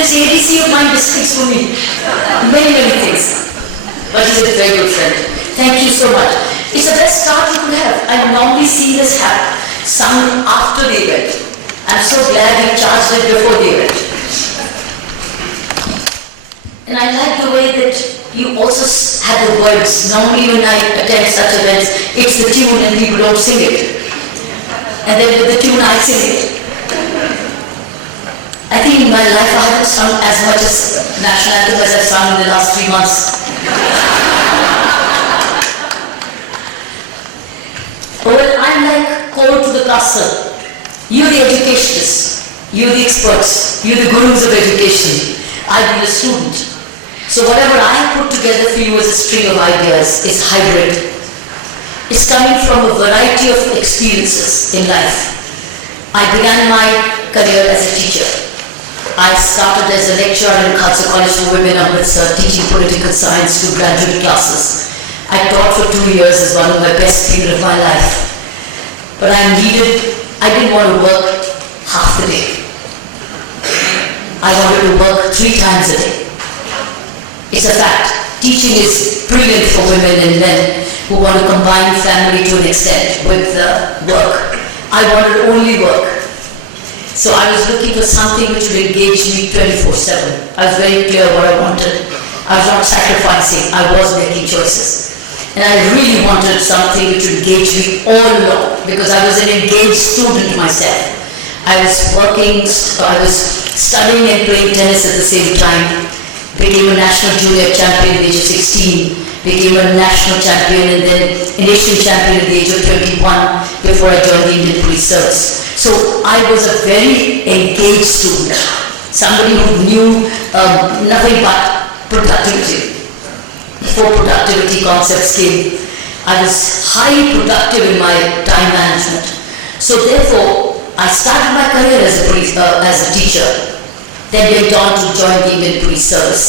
This ADC of mine speaks for me. Many, many things. But he's a very good friend. Thank you so much. It's the best start you could have. I normally see this happen, sung after the event. I'm so glad you charged it before the event. And I like the way that you also had the words. Normally when I attend such events, it's the tune and people don't sing it. And then with the tune I sing it. I think in my life I haven't sung as much as national anthem as I've sung in the last 3 months. Well, I'm like cold to the castle. You're the educationists. You're the experts. You're the gurus of education. I've been a student. So whatever I have put together for you as a string of ideas is hybrid. It's coming from a variety of experiences in life. I began my career as a teacher. I started as a lecturer in Khalsa College for Women, Amritsar, teaching political science to graduate classes. I taught for 2 years as one of my best periods of my life. But I didn't want to work half the day. I wanted to work 3 times a day. It's a fact. Teaching is brilliant for women and men who want to combine family to an extent with work. I wanted only work. So I was looking for something which would engage me 24/7. I was very clear what I wanted. I was not sacrificing. I was making choices. And I really wanted something which would engage me all along because I was an engaged student myself. I was working, I was studying and playing tennis at the same time. Became a national junior champion at the age of 16, became a national champion and then an Asian champion at the age of 21 before I joined the Indian Police Service. So I was a very engaged student, somebody who knew nothing but productivity. Before productivity concepts came, I was highly productive in my time management. So therefore, I started my career as a teacher. Then went on to join the Indian Police Service.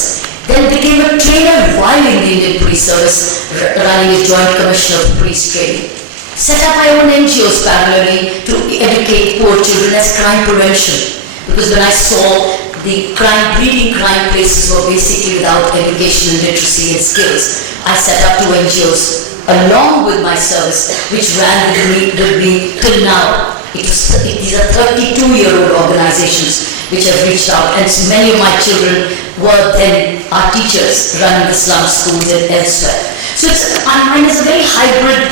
Then became a trainer while in the Indian Police Service, running as Joint Commissioner of Police Training. Set up my own NGOs parallelly to educate poor children as crime prevention. Because when I saw the breeding crime places were basically without education and literacy and skills, I set up 2 NGOs along with my service, which ran with me till now. These are 32-year-old organizations which have reached out, and many of my children were then our teachers running the slum schools and elsewhere. So mine is a very hybrid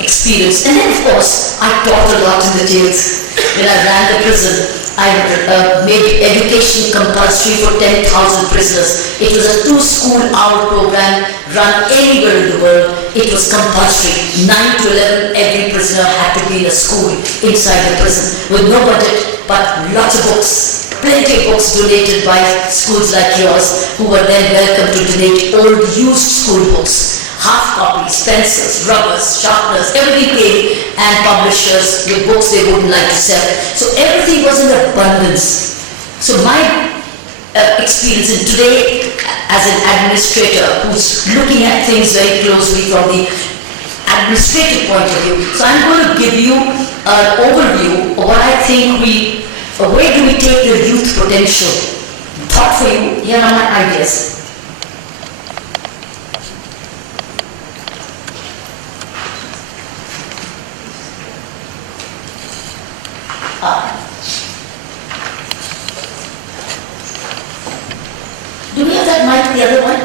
experience. And then of course, I taught a lot in the jails. When I ran the prison, I made education compulsory for 10,000 prisoners. It was a 2-school-hour program run anywhere in the world. It was compulsory. 9 to 11, every prisoner had to be in a school inside the prison with no budget, but lots of books. Plenty of books donated by schools like yours, who were then welcome to donate old used school books. Half copies, pencils, rubbers, sharpeners, everything came, and publishers with books they wouldn't like to sell. So everything was in abundance. So my experience, and today as an administrator who's looking at things very closely from the administrative point of view, so I'm going to give you an overview of what I think where do we take the youth potential? Thought for you, here are my ideas. Do we have that mic, the other one?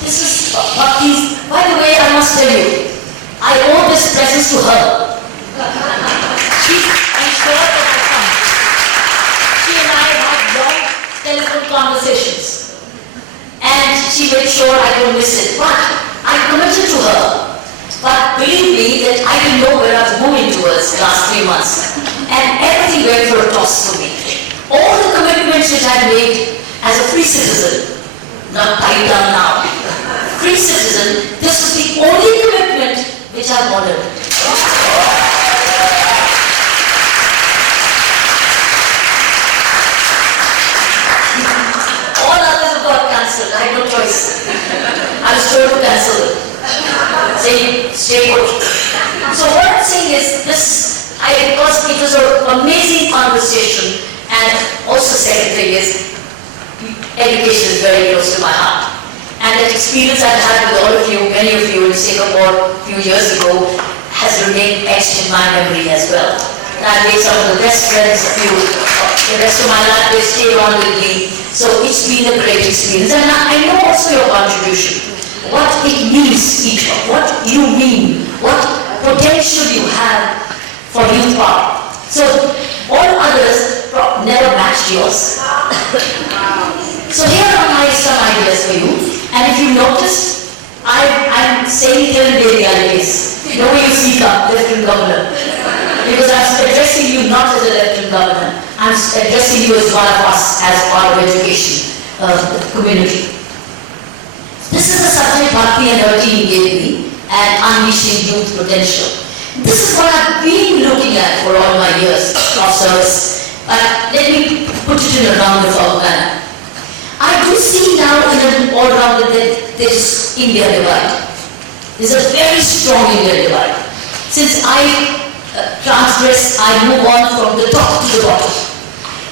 This is what these, by the way, I must tell you, I owe this present to her. She ensured that I come. She and I had long telephone conversations. And she made sure I don't miss it. But I committed to her. But believe me that I didn't know where I was moving towards last 3 months. And everything went for a toss for me. All the commitments which I made as a free citizen, not tied down now. Free citizen, this was the only commitment which I honored. All others have got cancelled. I had no choice. I was told to cancel it. Say, stay put. So what I'm saying is this, because it was an amazing conversation, and also second thing is, education is very close to my heart. And that experience I've had with all of you, many of you in Singapore a few years ago, has remained etched in my memory as well. And I've made some of the best friends of you. The rest of my life, they stay on with me. So it's been a great experience. And I know also your contribution. What it means, each one. What you mean. What potential you have for youth power. So all others never matched yours. So here are some ideas for you. And if you notice, I'm saying Kiran Bedi always. No way you speak up, Lieutenant Governor. Because I'm addressing you not as a Lieutenant Governor. I'm addressing you as one of us, as part of education community. This is the subject Bhakti and her team gave me, and unleashing youth potential. This is what I've been looking at for all my years of service. But let me put it in a roundabout manner. I do see now in an all-round that there is India divide. There's a very strong India divide. Since I transgress, I move on from the top to the bottom.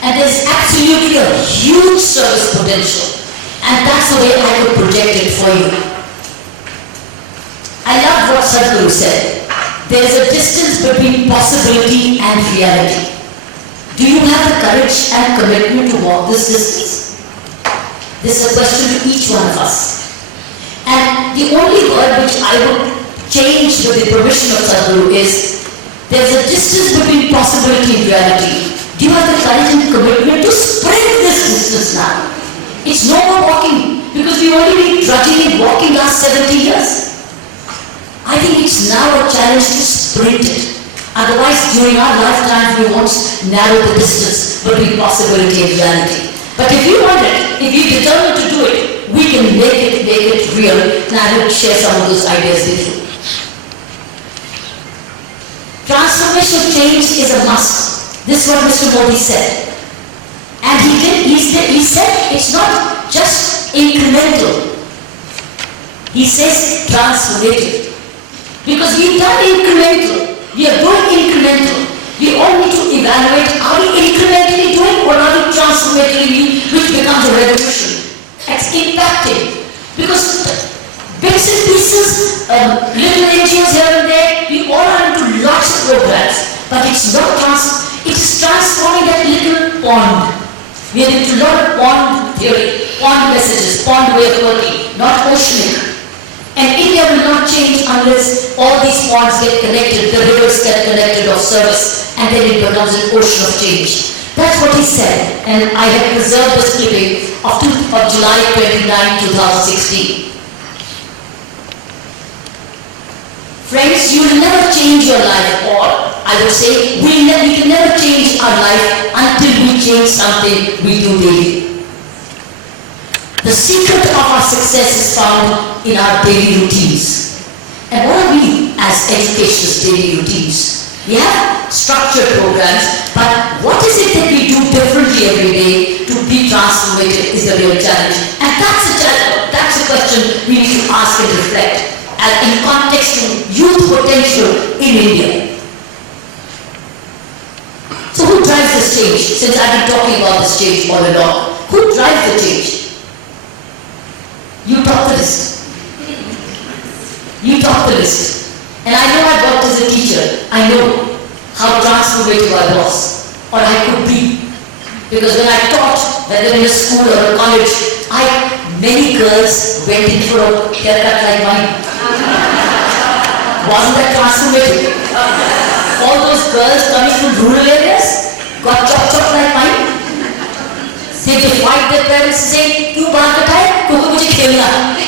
And there's absolutely a huge service potential. And that's the way I could project it for you. I love what Sadhguru said. There's a distance between possibility and reality. Do you have the courage and commitment to walk this distance? This is a question to each one of us. And the only word which I would change with the permission of Sadhguru is, there's a distance between possibility and reality. Do you have the courage and commitment to sprint this distance now? It's no more walking, because we've only been trudging and walking last 70 years. I think it's now a challenge to sprint it. Otherwise, during our lifetime, we won't narrow the distance between possibility and reality. But if you want it, if you're determined to do it, we can make it real, and I will share some of those ideas with you. Transformational change is a must. This is what Mr. Modi said. And he said it's not just incremental. He says transformative. Because we've done incremental. We are doing incremental. We all need to evaluate, are we incrementally doing or are we transformatively, which becomes a revolution? It's impacting. Because bits and pieces, little NGOs here and there, we all are into lots of programs. But it's not it's transforming that little pond. We are into a lot of pond theory, pond messages, pond way of working, not oceanic. And India will not change unless all these ponds get connected, the rivers get connected of service, and then it becomes an ocean of change. That's what he said, and I have preserved this clipping of July 29, 2016. Friends, you will never change your life, or I would say, we can never change our life until we change something we do daily. The secret of our success is found in our daily routines. And what are we as educationists' daily routines? We have structured programs, but what is it that we do differently every day to be transformative is the real challenge. And that's a question we need to ask and reflect in context to youth potential in India. So who drives this change? Since I've been talking about this change all along, who drives the change? You top the list. You top the list. And I know I worked as a teacher. I know how transformative I was, or I could be. Because when I taught, whether in a school or a college, many girls went in for a haircut like mine. Wasn't that transformative? All those girls coming from rural areas got chopped like mine. They defied their parents saying, "You baal kataye, kyunki mujhe khelna."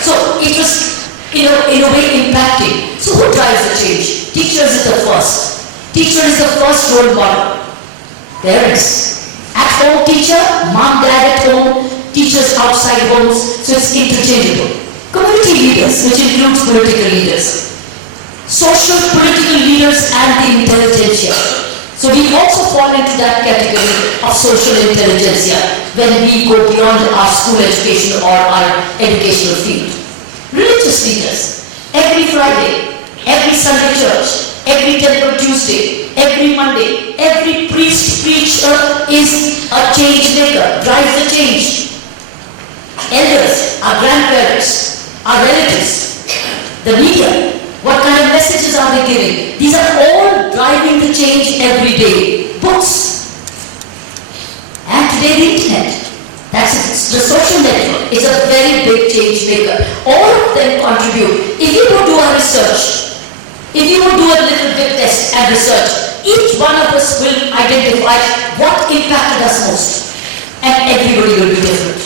So it was, in a way, impacting. So who drives the change? Teachers is the first. Teacher is the first role model. Parents. At home teacher, mom, dad at home, teachers outside homes, so it's interchangeable. Community leaders, which includes political leaders. Social political leaders and the intelligentsia. So we also fall into that category of social intelligentsia when we go beyond our school education or our educational field. Religious leaders, every Friday, every Sunday church, every Temple Tuesday, every Monday, every priest, preacher is a change maker, drives the change. Elders, our grandparents, our relatives, the media, what kind of messages are they giving? These are all driving the change every day. Books. And today the internet. That's it. The social network is a very big change maker. All of them contribute. If you would do a research, if you would do a little bit test and research, each one of us will identify what impacted us most. And everybody will be different.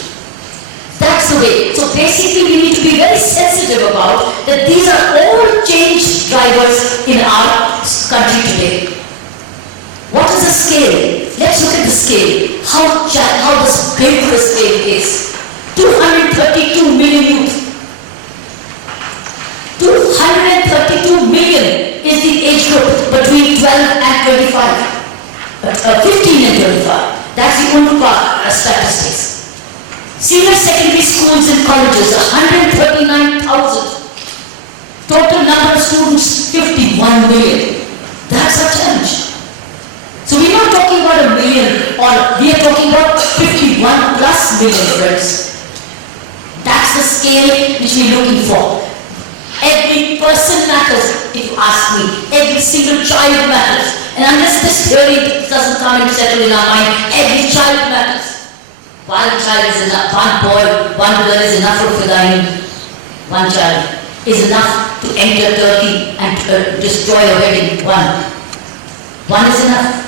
That's the way. So basically we need to be very sensitive about that these are all change drivers in our country today. What is the scale? Let's look at the scale. How big the scale is. 232 million youth. 232 million is the age group between 12 and 25. 15 and 25. That's the UNRWA statistics. Senior secondary schools and colleges, 139,000. Total number of students, 51 million. That's a challenge. So we're not talking about a million, or we are talking about 51 plus million, friends. That's the scale which we're looking for. Every person matters, if you ask me. Every single child matters. And unless this theory doesn't come and settle in our mind, every child matters. One child is enough, one boy, one girl is enough for Fidain. One child is enough to enter Turkey and destroy a wedding. One is enough.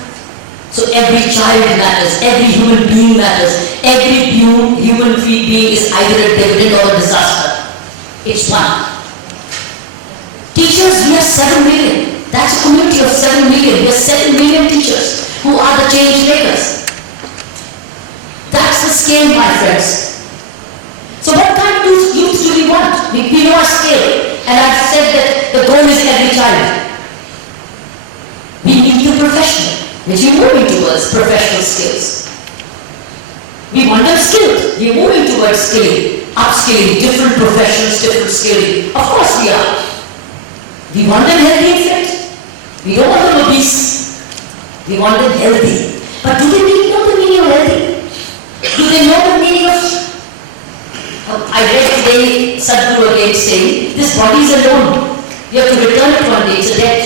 So every child matters, every human being matters. Every human being is either a dividend or a disaster. It's one. Teachers, we are 7 million. That's a community of 7 million. We are 7 million teachers who are the change makers. That's the scale, my friends. So what kind of youth do we want? We know our scale. And I've said that the goal is every child. We need the professional, which we're moving towards professional skills. We want them skilled. We're moving towards skilling, upskilling, different professions, different skilling. Of course we are. We want them healthy and fit. We don't want them obese. We want them healthy. But do they really know the meaning of healthy? Do they know the meaning of... I read today Sadhguru again saying, this body is alone. You have to return it one day, it's a debt.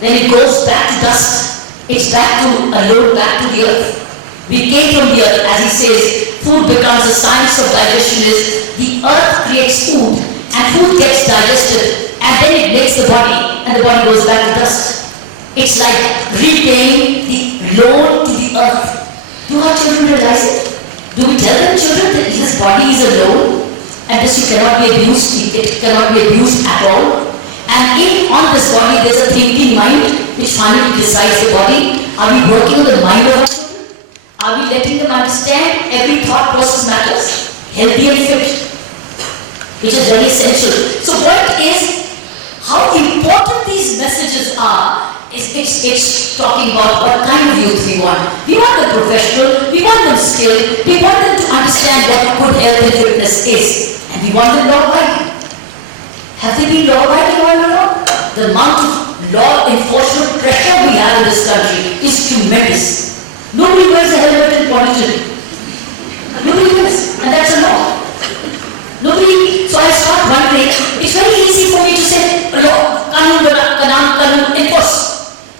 Then it goes back to dust. It's back to alone, back to the earth. We came from the earth, as he says, food becomes the science of digestion is, the earth creates food, and food gets digested, and then it makes the body, and the body goes back to dust. It's like repaying the loan to the earth. Do our children realize it? Do we tell them, children, that this body is a loan and this you cannot be abused, it cannot be abused at all? And if on this body there is a thinking mind which finally decides the body, are we working on the mind of our children? Are we letting them understand every thought process matters? Healthy and fit, which is very essential. So what is, how important these messages are, it's talking about what kind of youth we want. We want them professional, we want them skilled, we want them to understand what good health and fitness is. And we want them law-abiding. Have they been law-abiding all along? The amount of law enforcement pressure we have in this country is tremendous. Nobody wears a helmet in Pondicherry. Nobody wears, and that's a law. Nobody, so I start wondering, it's very easy for me to say, law, kanun, enforce.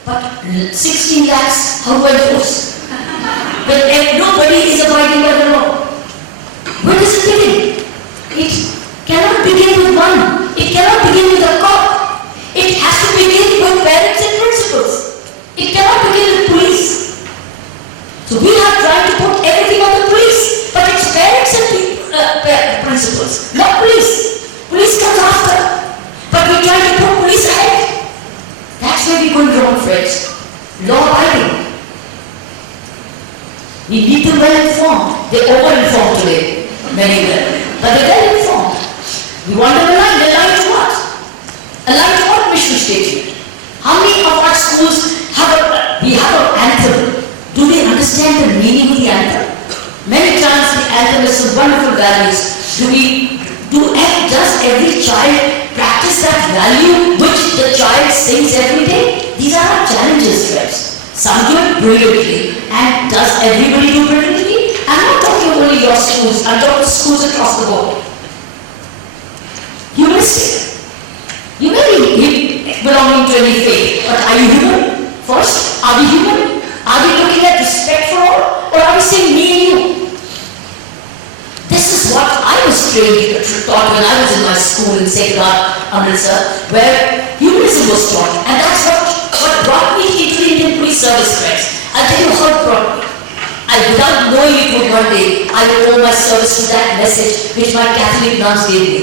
But 16 lakhs, how do I enforce? But nobody is abiding by the law. Where does it begin? It cannot begin with one. It cannot begin with a cop. It has to begin with parents and principals. It cannot begin with police. So we are trying to put everything on the police, but it's parents and principals, not police. Police comes after, but we're trying to put police ahead. That's where we're going wrong, friends. Law-abiding. We need them well-informed. They're over-informed today, many of them. But they're well-informed. We want them aligned. Aligned to what? Aligned to what mission statement? How many of our schools we have an anthem? Do they understand the meaning of the anthem? Many times the anthem has some wonderful values. Do Does every child practice that value which the child sings every day? These are our challenges, friends. Some do it brilliantly, and does everybody do brilliantly? I'm not talking only your schools, I'm talking schools across the board. Humanistic. You may be belonging to any faith, but are you human first? Are we human? Are we looking at respect for all? Or are we saying me and you? This is what I was taught when I was in my school in Sekar, Amritsar, where humanism was taught. And that's what brought me into the Indian police service, friends. I'll tell you how it brought me. Without knowing it would one day, I would owe my service to that message which my Catholic nuns gave me.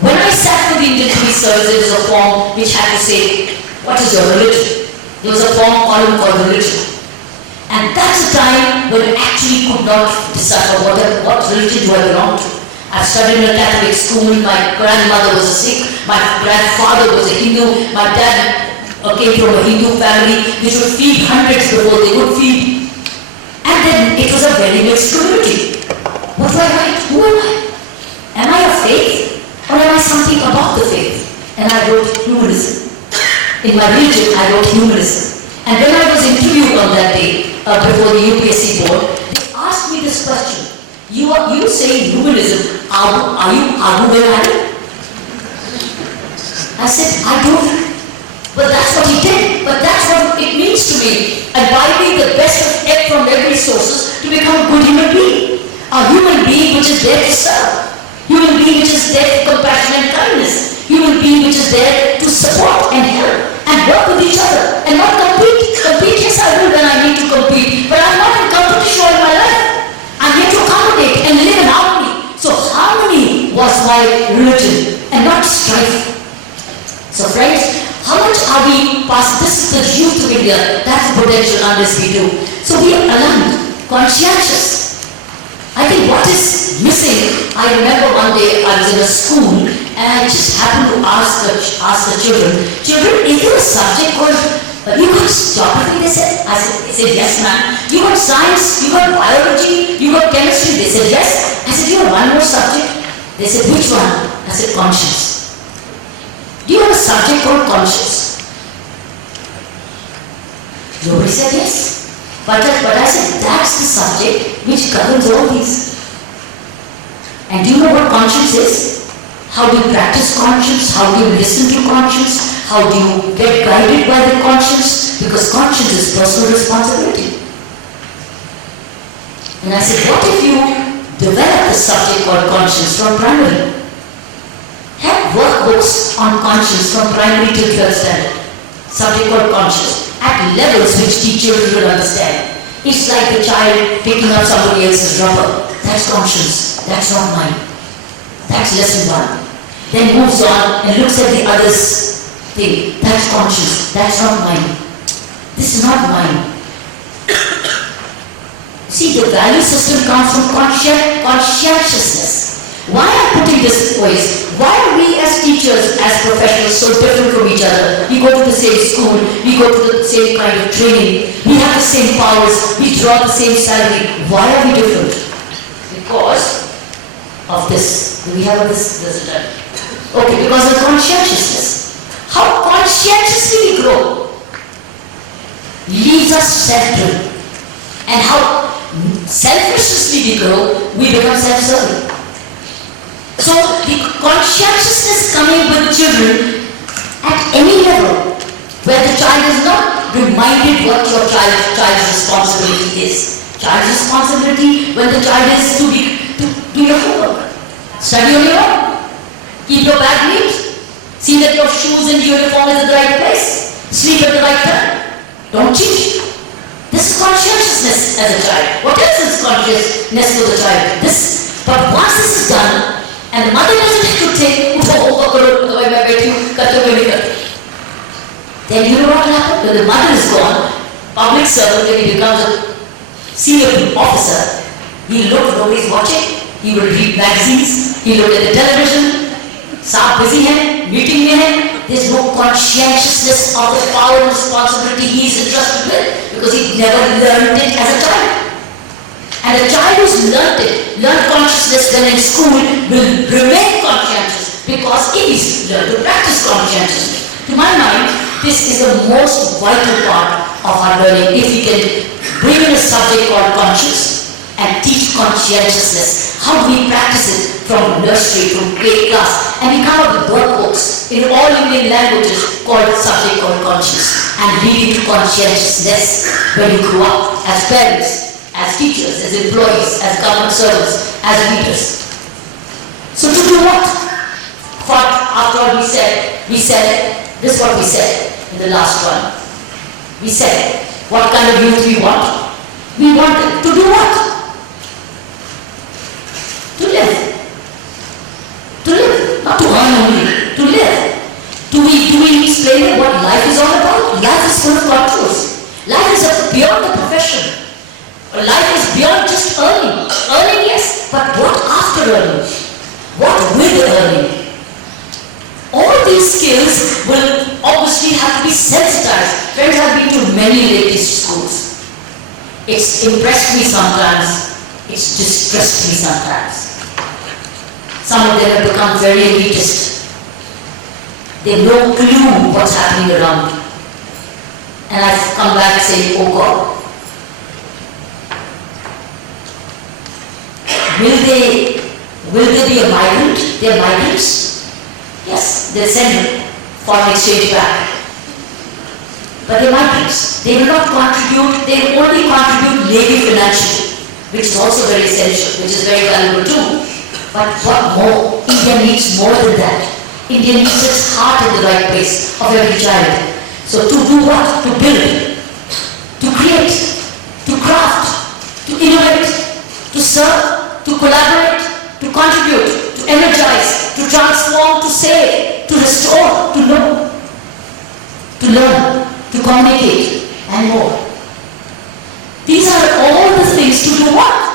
When I sat for the Indian police service, there was a form which had to say, what is your religion? There was a form column called religion. And that's the time when I actually could not decipher what religion do I belong to. I've studied in a Catholic school, my grandmother was a Sikh, my grandfather was a Hindu, my dad came from a Hindu family which would feed hundreds before they would feed. And then it was a very mixed community. What do I write? Who am I? Am I a faith? Or am I something about the faith? And I wrote humanism. In my religion, I wrote humanism. And when I was interviewed on that day, before the UPSC board, they asked me this question. You say humanism, are you arguing? I said, I don't. But that's what he did. But that's what it means to me. Imbibing the best from every sources to become a good human being. A human being which is there to serve. Human being which is there for compassion and kindness. Human being which is there to support and help and work with each other and not compete. Compete, yes I will when I need to compete, but I'm not in competition in my life. I'm here to accommodate and live in harmony. So harmony was my religion and not strife. So friends, how much are we past? This is the youth of India. That's the potential unless we do. So we are alarmed, conscientious. I think what is missing, I remember one day I was in a school and I just happened to ask the children, is there a subject called, you got geography, they said? I said, yes ma'am. You got science, you got biology, you got chemistry, they said, yes. I said, you have one more subject? They said, which one? I said, conscience. Do you have a subject called conscience? Nobody said yes. But I said, that's the subject which governs all these. And do you know what conscience is? How do you practice conscience? How do you listen to conscience? How do you get guided by the conscience? Because conscience is personal responsibility. And I said, what if you develop a subject called conscience from primary? Have workbooks on conscience from primary to 12th standard. Subject called conscience. At levels which teachers will understand. It's like the child picking up somebody else's rubber. That's conscience. That's not mine. That's lesson 1. Then moves on and looks at the other's thing. That's conscience. That's not mine. This is not mine. See, the value system comes from conscientiousness. Why I'm putting this voice? Why are we as teachers, as professionals so different from each other? We go to the same school, we go to the same kind of training, we have the same powers, we draw the same salary. Why are we different? Because of this. Do we have this? Okay, because of conscientiousness. How conscientiously we grow leaves us self-driven. And how selfishly we grow, we become self-serving. So the conscientiousness coming with children at any level, where the child is not reminded what your child's responsibility is. Child's responsibility when the child is to do your homework, study on your own, keep your bag neat, see that your shoes and uniform is in the right place, sleep at the right time, don't cheat. This is conscientiousness as a child. What else is consciousness for the child? But once this is done, and the mother doesn't have to think, then you know what will happen? When the mother is gone, public servant, when he becomes a senior officer, he'll look, nobody's watching, he will read magazines, he'll look at the television, start busy hai, meeting mein hai. There's no conscientiousness of the power and responsibility he is entrusted with because he never learned it as a child. And a child who's learned consciousness when in school will remain conscientious because it is learned to practice conscientiousness. To my mind, this is the most vital part of our learning. If we can bring in a subject called conscience and teach conscientiousness, how do we practice it from nursery, from grade class, and we come up with workbooks in all Indian languages called subject called conscience and leading to conscientiousness when you grow up as parents, as teachers, as employees, as government servants, as leaders. So to do what? What after all we said, this is what we said in the last one. We said, what kind of youth we want? We want them to do what? To live. To live. Not to earn only. To live. Do we explain what life is all about? Life is full of contours. Life is beyond the profession. Life is beyond just earning. Earning, yes, but what after earning? What with earning? All these skills will obviously have to be sensitized. Friends, I've been to many latest schools. It's impressed me sometimes. It's distressed me sometimes. Some of them have become very elitist. They have no clue what's happening around. And I've come back saying, oh God, will they be a migrant? They're migrants. Yes, they'll send foreign exchange back. But they're migrants. They will not contribute, they will only contribute maybe financially, which is also very essential, which is very valuable too. But what more? India needs more than that. India needs its heart in the right place of every child. So to do what? To build, to create, to craft, to innovate, to serve, to collaborate, to contribute, to energize, to transform, to save, to restore, to know, to learn, to communicate, and more. These are all the things to do what?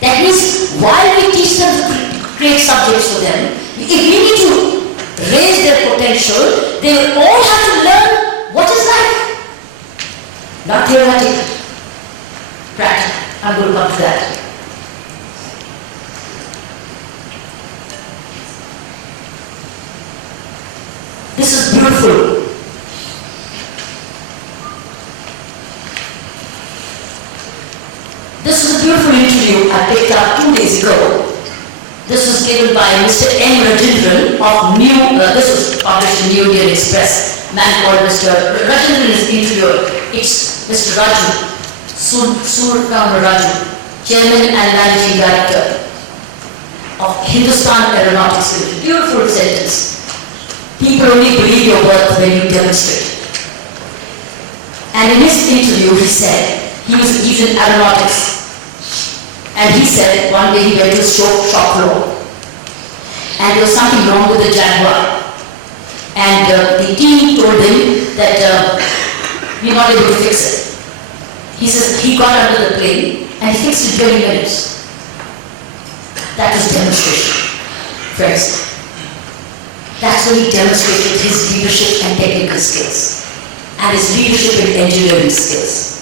That means while we teach them to create subjects for them, if we need to raise their potential, they will all have to learn what is life. Not theoretical, practical. I'm going to come to that. This is beautiful. This is a beautiful interview I picked up 2 days ago. This was given by Mr. N. Rajendran of this was published in New Indian Express. Man called Mr. Rajendran is the interviewer. It's Mr. Raju, Surkam Raju, Chairman and Managing Director of Hindustan Aeronautics Limited. Beautiful sentence. People only believe your worth when you demonstrate. And in his interview he said, he's in aeronautics. And he said one day he went to shop floor and there was something wrong with the Jaguar. And the team told him that we're not able to fix it. He says he got under the plane and he fixed it in 20 minutes. That is demonstration, friends. That's when he demonstrated his leadership and technical skills and his leadership and engineering skills.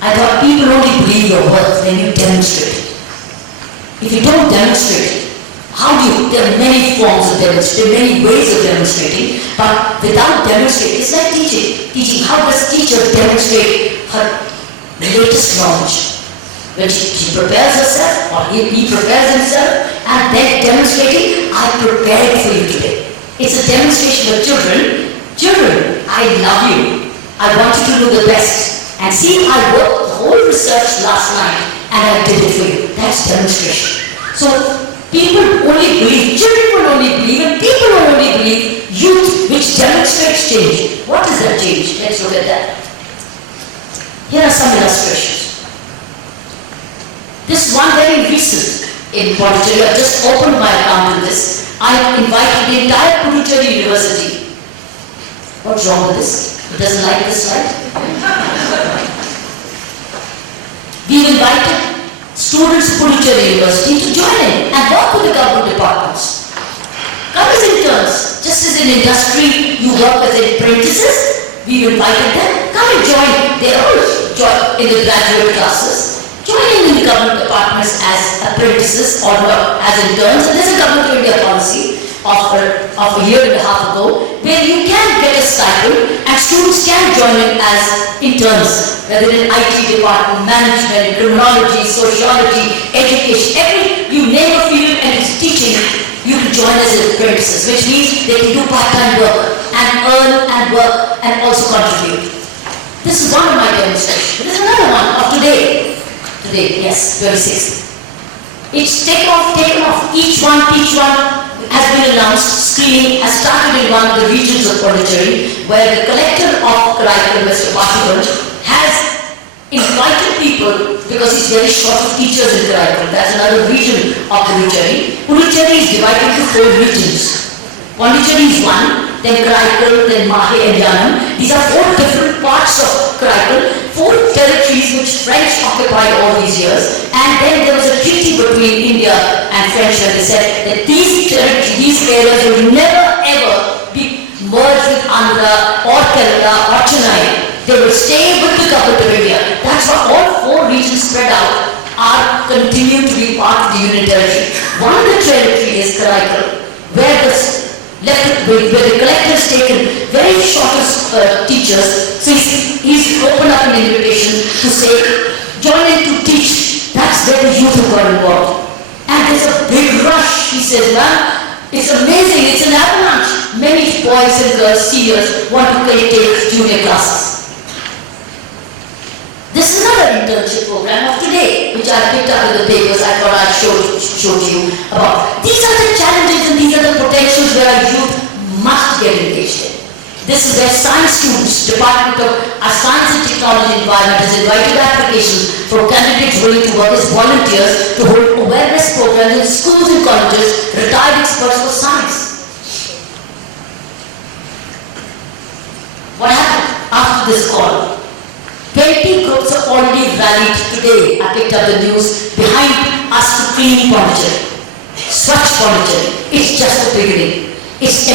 I thought people only believe your worth when you demonstrate it. If you don't demonstrate it, there are many forms of demonstrating, there are many ways of demonstrating, but without demonstrating, it's like teaching. How does teacher demonstrate her latest knowledge? When she prepares herself, or he prepares himself, and then demonstrating, I prepared for you today. It's a demonstration of children. Children, I love you. I want you to do the best. And see, I worked the whole research last night and I did it for you. That's demonstration. So people only believe, children will only believe, and people will only believe youth which demonstrates change. What is that change? Let's look at that. Here are some illustrations. This one very recent in Pondicherry. I just opened my account in this. I invited the entire Pondicherry University. What's wrong with this? It doesn't like this slide? We've invited students of Pondicherry University to join in and work with the government departments. Come as interns, just as in industry you work as apprentices, we've invited them, come and join. They're all in the graduate classes. joining in the government departments as apprentices or as interns. And there's a Government of India policy of a year and a half ago where you can get a stipend and students can join in as interns, whether in IT department, management, criminology, sociology, education, you name a field and it's teaching, you can join as apprentices, which means they can do part-time work and earn and work and also contribute. This is one of my demonstrations. There's another one of today. Today, yes, 26th. It's taken off. Each one has been announced. Screening has started in one of the regions of Pondicherry, where the collector of curriculum, Mr. Parthiban, has invited people, because he's very short of teachers in curriculum. That's another region of Pondicherry. Pondicherry is divided into 4 regions. Pondicherry is one, then Karaikal, then Mahe and Yanam. These are 4 different parts of Karaikal, 4 territories which French occupied all these years. And then there was a treaty between India and French where they said that these territories, these areas will never ever be merged with Andhra or Kerala or Chennai. They will stay with the Government of India. That's why all 4 regions spread out are continuing to be part of the Union Territory. One of the territory is Karaikal, where the collector has taken very short teachers, so he's opened up an invitation to say, join in to teach. That's where the youth have got involved. And there's a big rush, he says, man, it's amazing, it's an avalanche. Many boys and girls, seniors, want to take junior classes. This is another internship program of today, which I picked up in the papers. I thought I'd showed you about. These are the challenges and these are the potentials where our youth must get engaged in. This is where science students, Department of Science and Technology Environment has invited applications for candidates willing to work as volunteers to hold awareness programs in schools and colleges, retired experts for science. What happened after this call? 20 groups have already rallied today. I picked up the news behind us to clean Pondicherry. Swachh Pondicherry. It's just the beginning. It's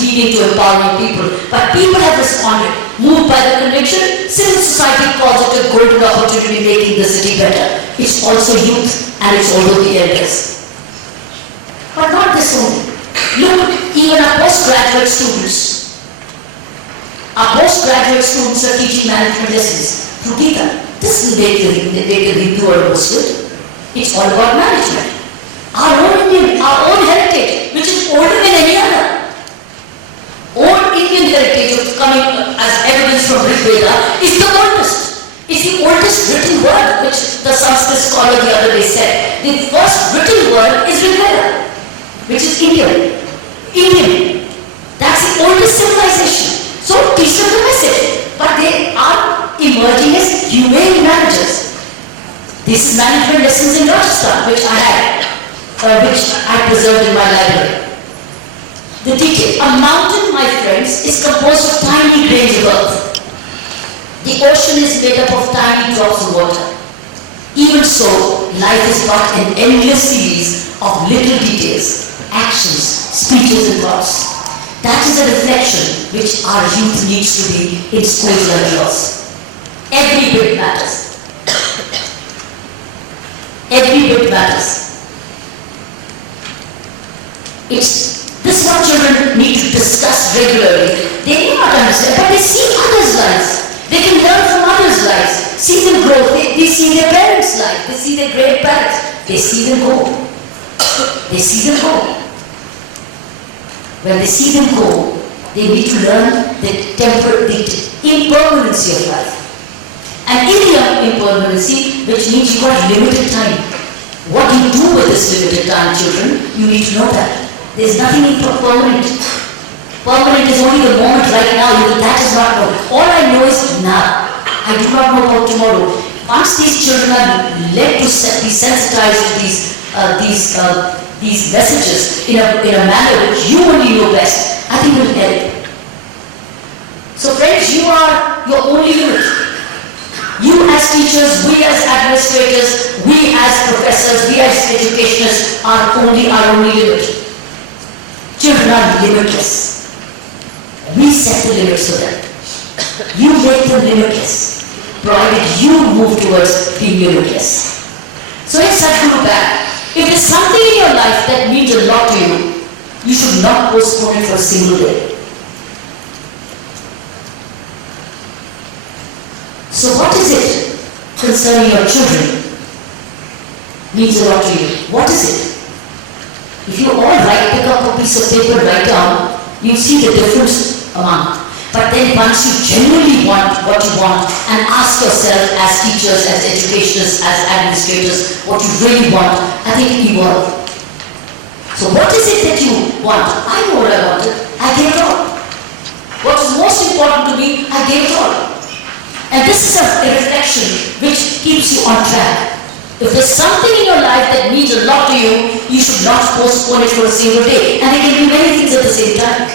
leading to empowering people. But people have responded, moved by the conviction. Civil society calls it a golden opportunity making the city better. It's also youth and it's also the elders. But not this only. Look, even our postgraduate students. Our postgraduate students are teaching management lessons through Gita. This is the way the Hindu are understood. It's all about management. Our own Indian, our own heritage, which is older than any other. Old Indian heritage of coming as evidence from Rig Veda is the oldest. It's the oldest written word, which the Sanskrit scholar the other day said. The first written word is Rig Veda, which is Indian. Indian. That's the oldest civilization. So teach them the message, but they are emerging as humane managers. This is management lessons in Rajasthan, which I preserved in my library. The teaching, a mountain, my friends, is composed of tiny grains of earth. The ocean is made up of tiny drops of water. Even so, life is but an endless series of little details, actions, speeches and thoughts. That is a reflection which our youth needs to be in schools like yours. Every bit matters. Every bit matters. This is what children need to discuss regularly. They may not understand, but they see others' lives. They can learn from others' lives. See them grow. They see their parents' lives. They see their great parents. They see them go. They see them go. When they see them go, they need to learn the impermanency of life. And in the impermanency, which means you've got limited time. What do you do with this limited time, children? You need to know that. There's nothing permanent. Permanent is only the moment right now. That is not known. All I know is now. I do not know about tomorrow. Once these children are led to be sensitized to these messages in a manner which you only know best, I think will help. So friends, you are your only limit. You as teachers, we as administrators, we as professors, we as educationists are only our only limit. Children are limitless. We set the limits for them. You make them limitless. provided you move towards being meritorious. So it's Sadhguru back. If there's something in your life that means a lot to you, you should not postpone it for a single day. So what is it concerning your children means a lot to you? What is it? If you all pick up a piece of paper, write down, you see the difference among. But then once you genuinely want what you want and ask yourself as teachers, as educators, as administrators, what you really want, I think it evolve. So what is it that you want? I know what I wanted. I gave it all. What is most important to me, I gave it all. And this is a reflection which keeps you on track. If there's something in your life that means a lot to you, you should not postpone it for a single day. And there can be many things at the same time.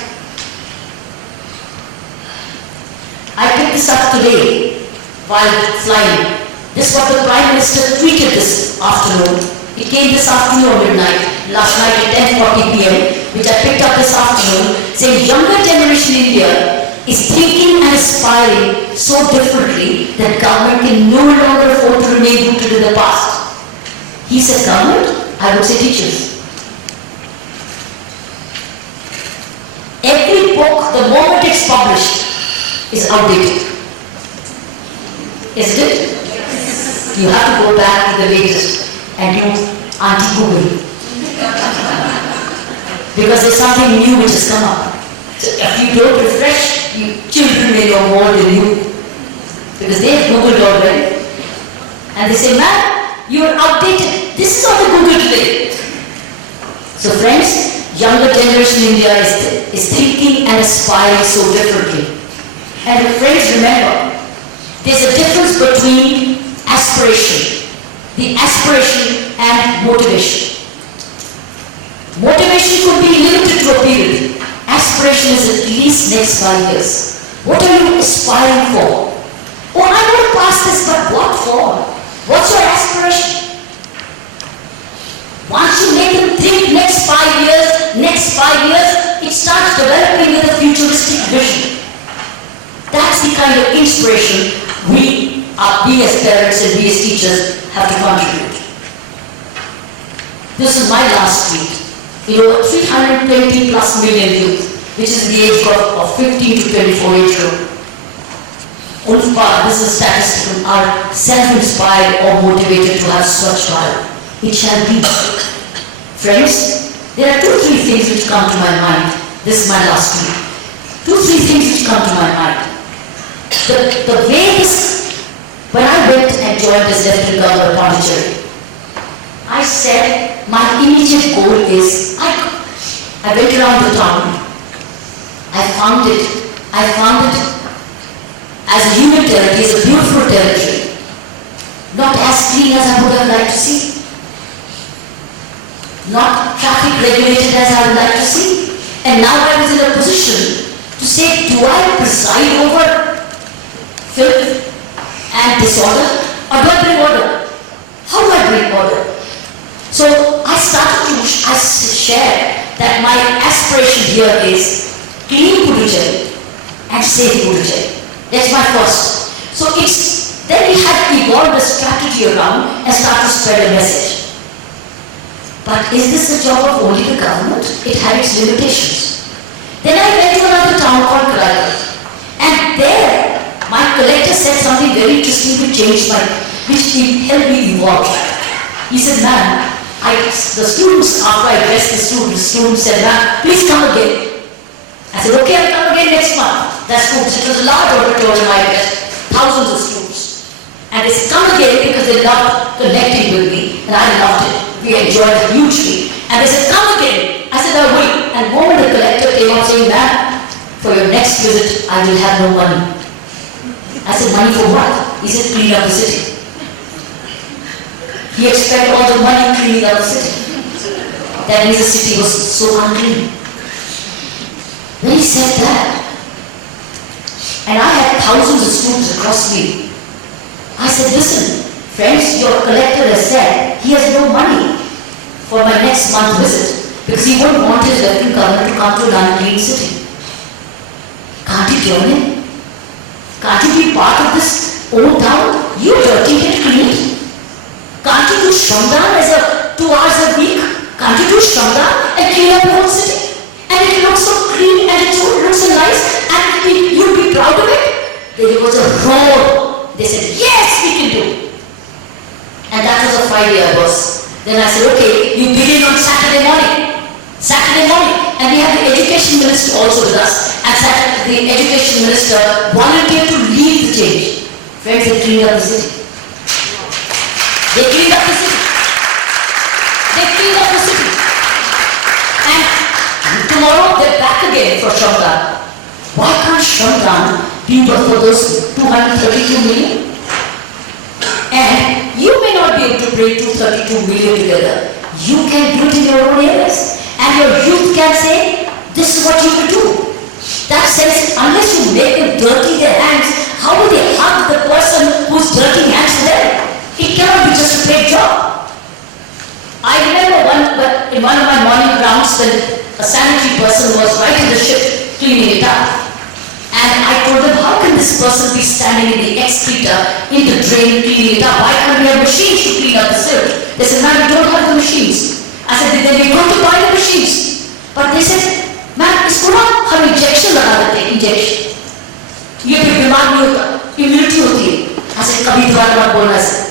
I picked this up today while flying. This is what the Prime Minister tweeted this afternoon. It came this afternoon or midnight, last night at 10:40 p.m., which I picked up this afternoon, saying younger generation in India is thinking and aspiring so differently that government can no longer afford to remain rooted in the past. He said government, I would say teachers. Every book, the moment it's published, is outdated. Isn't it? Yes. You have to go back to the latest and do anti-Google. Because there's something new which has come up. So if you don't refresh, children may know more than you. Because they have Googled already. And they say, man, you're outdated. This is on the Google today. So friends, younger generation in India is thinking and aspiring so differently. And friends, remember, there's a difference between aspiration, the aspiration and motivation. Motivation could be limited to a period. Aspiration is at least next 5 years. What are you aspiring for? Oh, I want to pass this, but what for? What's your aspiration? Once you make them think next 5 years, it starts developing with a futuristic vision. That's the kind of inspiration we as parents and we as teachers have to contribute. This is my last tweet. 320 plus million youth, which is the age group of 15 to 24 age group. Only part, this is statistical, are self-inspired or motivated to have such life. It shall be. Friends, there are 2-3 things which come to my mind. This is my last tweet. 2-3 things which come to my mind. The way this, when I went and joined as Lieutenant Governor of Pondicherry, I said my immediate goal is, I went around the town, I found it as a human territory, as a beautiful territory, not as clean as I would have liked to see, not traffic regulated as I would like to see, and now I was in a position to say, do I preside over filth and disorder, or do I bring order? How do I bring order? So I started to share that my aspiration here is clean Puducherry and safe Puducherry. That's my first. So then we had to evolve a strategy around and start to spread a message. But is this the job of only the government? It had its limitations. Then I went to another town called Kragar, and there my collector said something very interesting which helped me evolve. He said, ma'am, the students, after I addressed the students said, ma'am, please come again. I said, okay, I'll come again next month. That's good. It was a large auditorium I addressed, thousands of students. And they said, come again because they loved connecting with me, and I loved it. We enjoyed it hugely. And they said, come again. I said, I will. And the moment the collector came out saying, ma'am, for your next visit, I will have no money. I said, money for what? He said, clean up the city. He expected all the money cleaning up the city. That means the city was so unclean. When he said that, and I had thousands of students across me, I said, listen, friends, your collector has said he has no money for my next month visit because he won't want his Lieutenant Governor to come to an unclean city. Can't you join in? Can't you be part of this own town, you dirty get cleaned. Can't you do Shramdan as a 2 hours a week? Can't you do Shramdan and clean up your whole city? And it looks so clean and it looks so nice and you'll be proud of it. There was a roar. They said, yes, we can do. And that was a 5-year course. Then I said, okay, you begin on Saturday morning. Saturday morning. And we have the education minister also with us. And the education minister volunteered to lead the change. Friends, they cleaned up the city. They cleaned up the city. They cleaned up the city. And tomorrow they're back again for Shramdan. Why can't Shramdan be for those 232 million? And you may not be able to bring 232 million together. You can do it in your own areas. And your youth can say, this is what you will do. That says, unless you make them dirty their hands, how will they hug the person who's dirty hands to them? It cannot be just a paid job. I remember in one of my morning rounds when a sanitary person was right in the ship cleaning it up. And I told them, how can this person be standing in the excreta in the drain cleaning it up? Why can't we have machines to clean up the silt? They said, man, we don't have the machines. I said, then we're going to buy the machines. But they said, man, इसको ना हम injection लगा देते हैं, injection. ये फिर बीमार नहीं होता, immunity होती है. I said, कभी दोबारा मत बोलना ऐसे.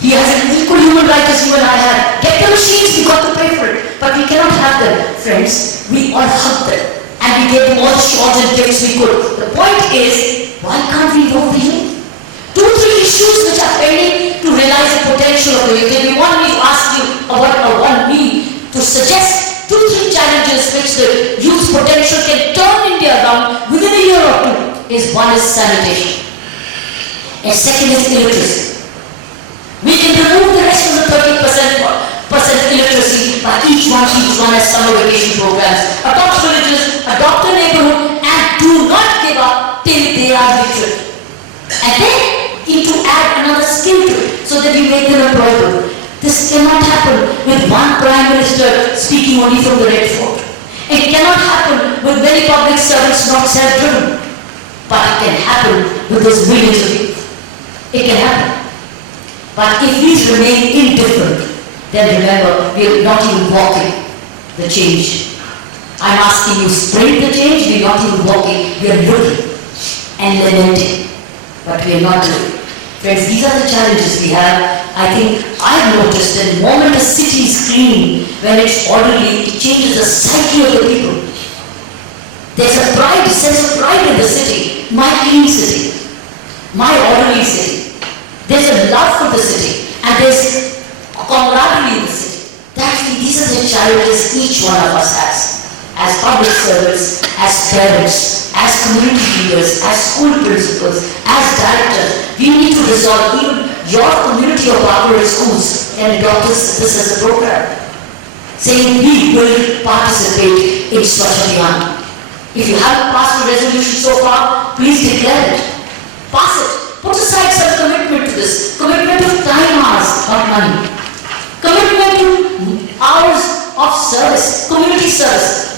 He has an equal human right as you and I have. Get the machines, we got to pay for it. But we cannot have them, friends. We all hug them. And we gave them all the shawls and gifts we could. The point is, why can't we involve the youth? 2-3 issues which are pending to realize the potential of the youth. If you want me to ask you, or want me to suggest 2-3 challenges which the youth's potential can turn India around within a year or two, is one is sanitation. And second is illiteracy. We can remove the rest of the 30% illiteracy by each one has summer vacation programs. Adopt villages, adopt a neighborhood, and do not give up till they are literate. And then need to add another skill to it so that we make them employable. This cannot happen with one Prime Minister speaking only from the Red Fort. It cannot happen with many public servants not self-driven. But it can happen with those millions of people. It can happen. But if we remain indifferent, then remember, we are not even walking the change. I'm asking you, sprint the change, we are not even walking, we are looking and lamenting, but we are not doing. Friends, these are the challenges we have. I think I've noticed that the moment a city is clean, when it's orderly, it changes the psyche of the people. There's a pride, a sense of pride in the city, my clean city, my orderly city. There's a love for the city, and there's camaraderie in the city. These are the challenges each one of us has. As public servants, as parents, as community leaders, as school principals, as directors, we need to resolve. Even your community of corporate schools can adopt this as a program. Saying we will participate in Swachh Abhiyan. If you haven't passed the resolution so far, please declare it. Pass it. Put aside some commitment to this. Commitment of time hours, not money. Commitment to hours of service, community service.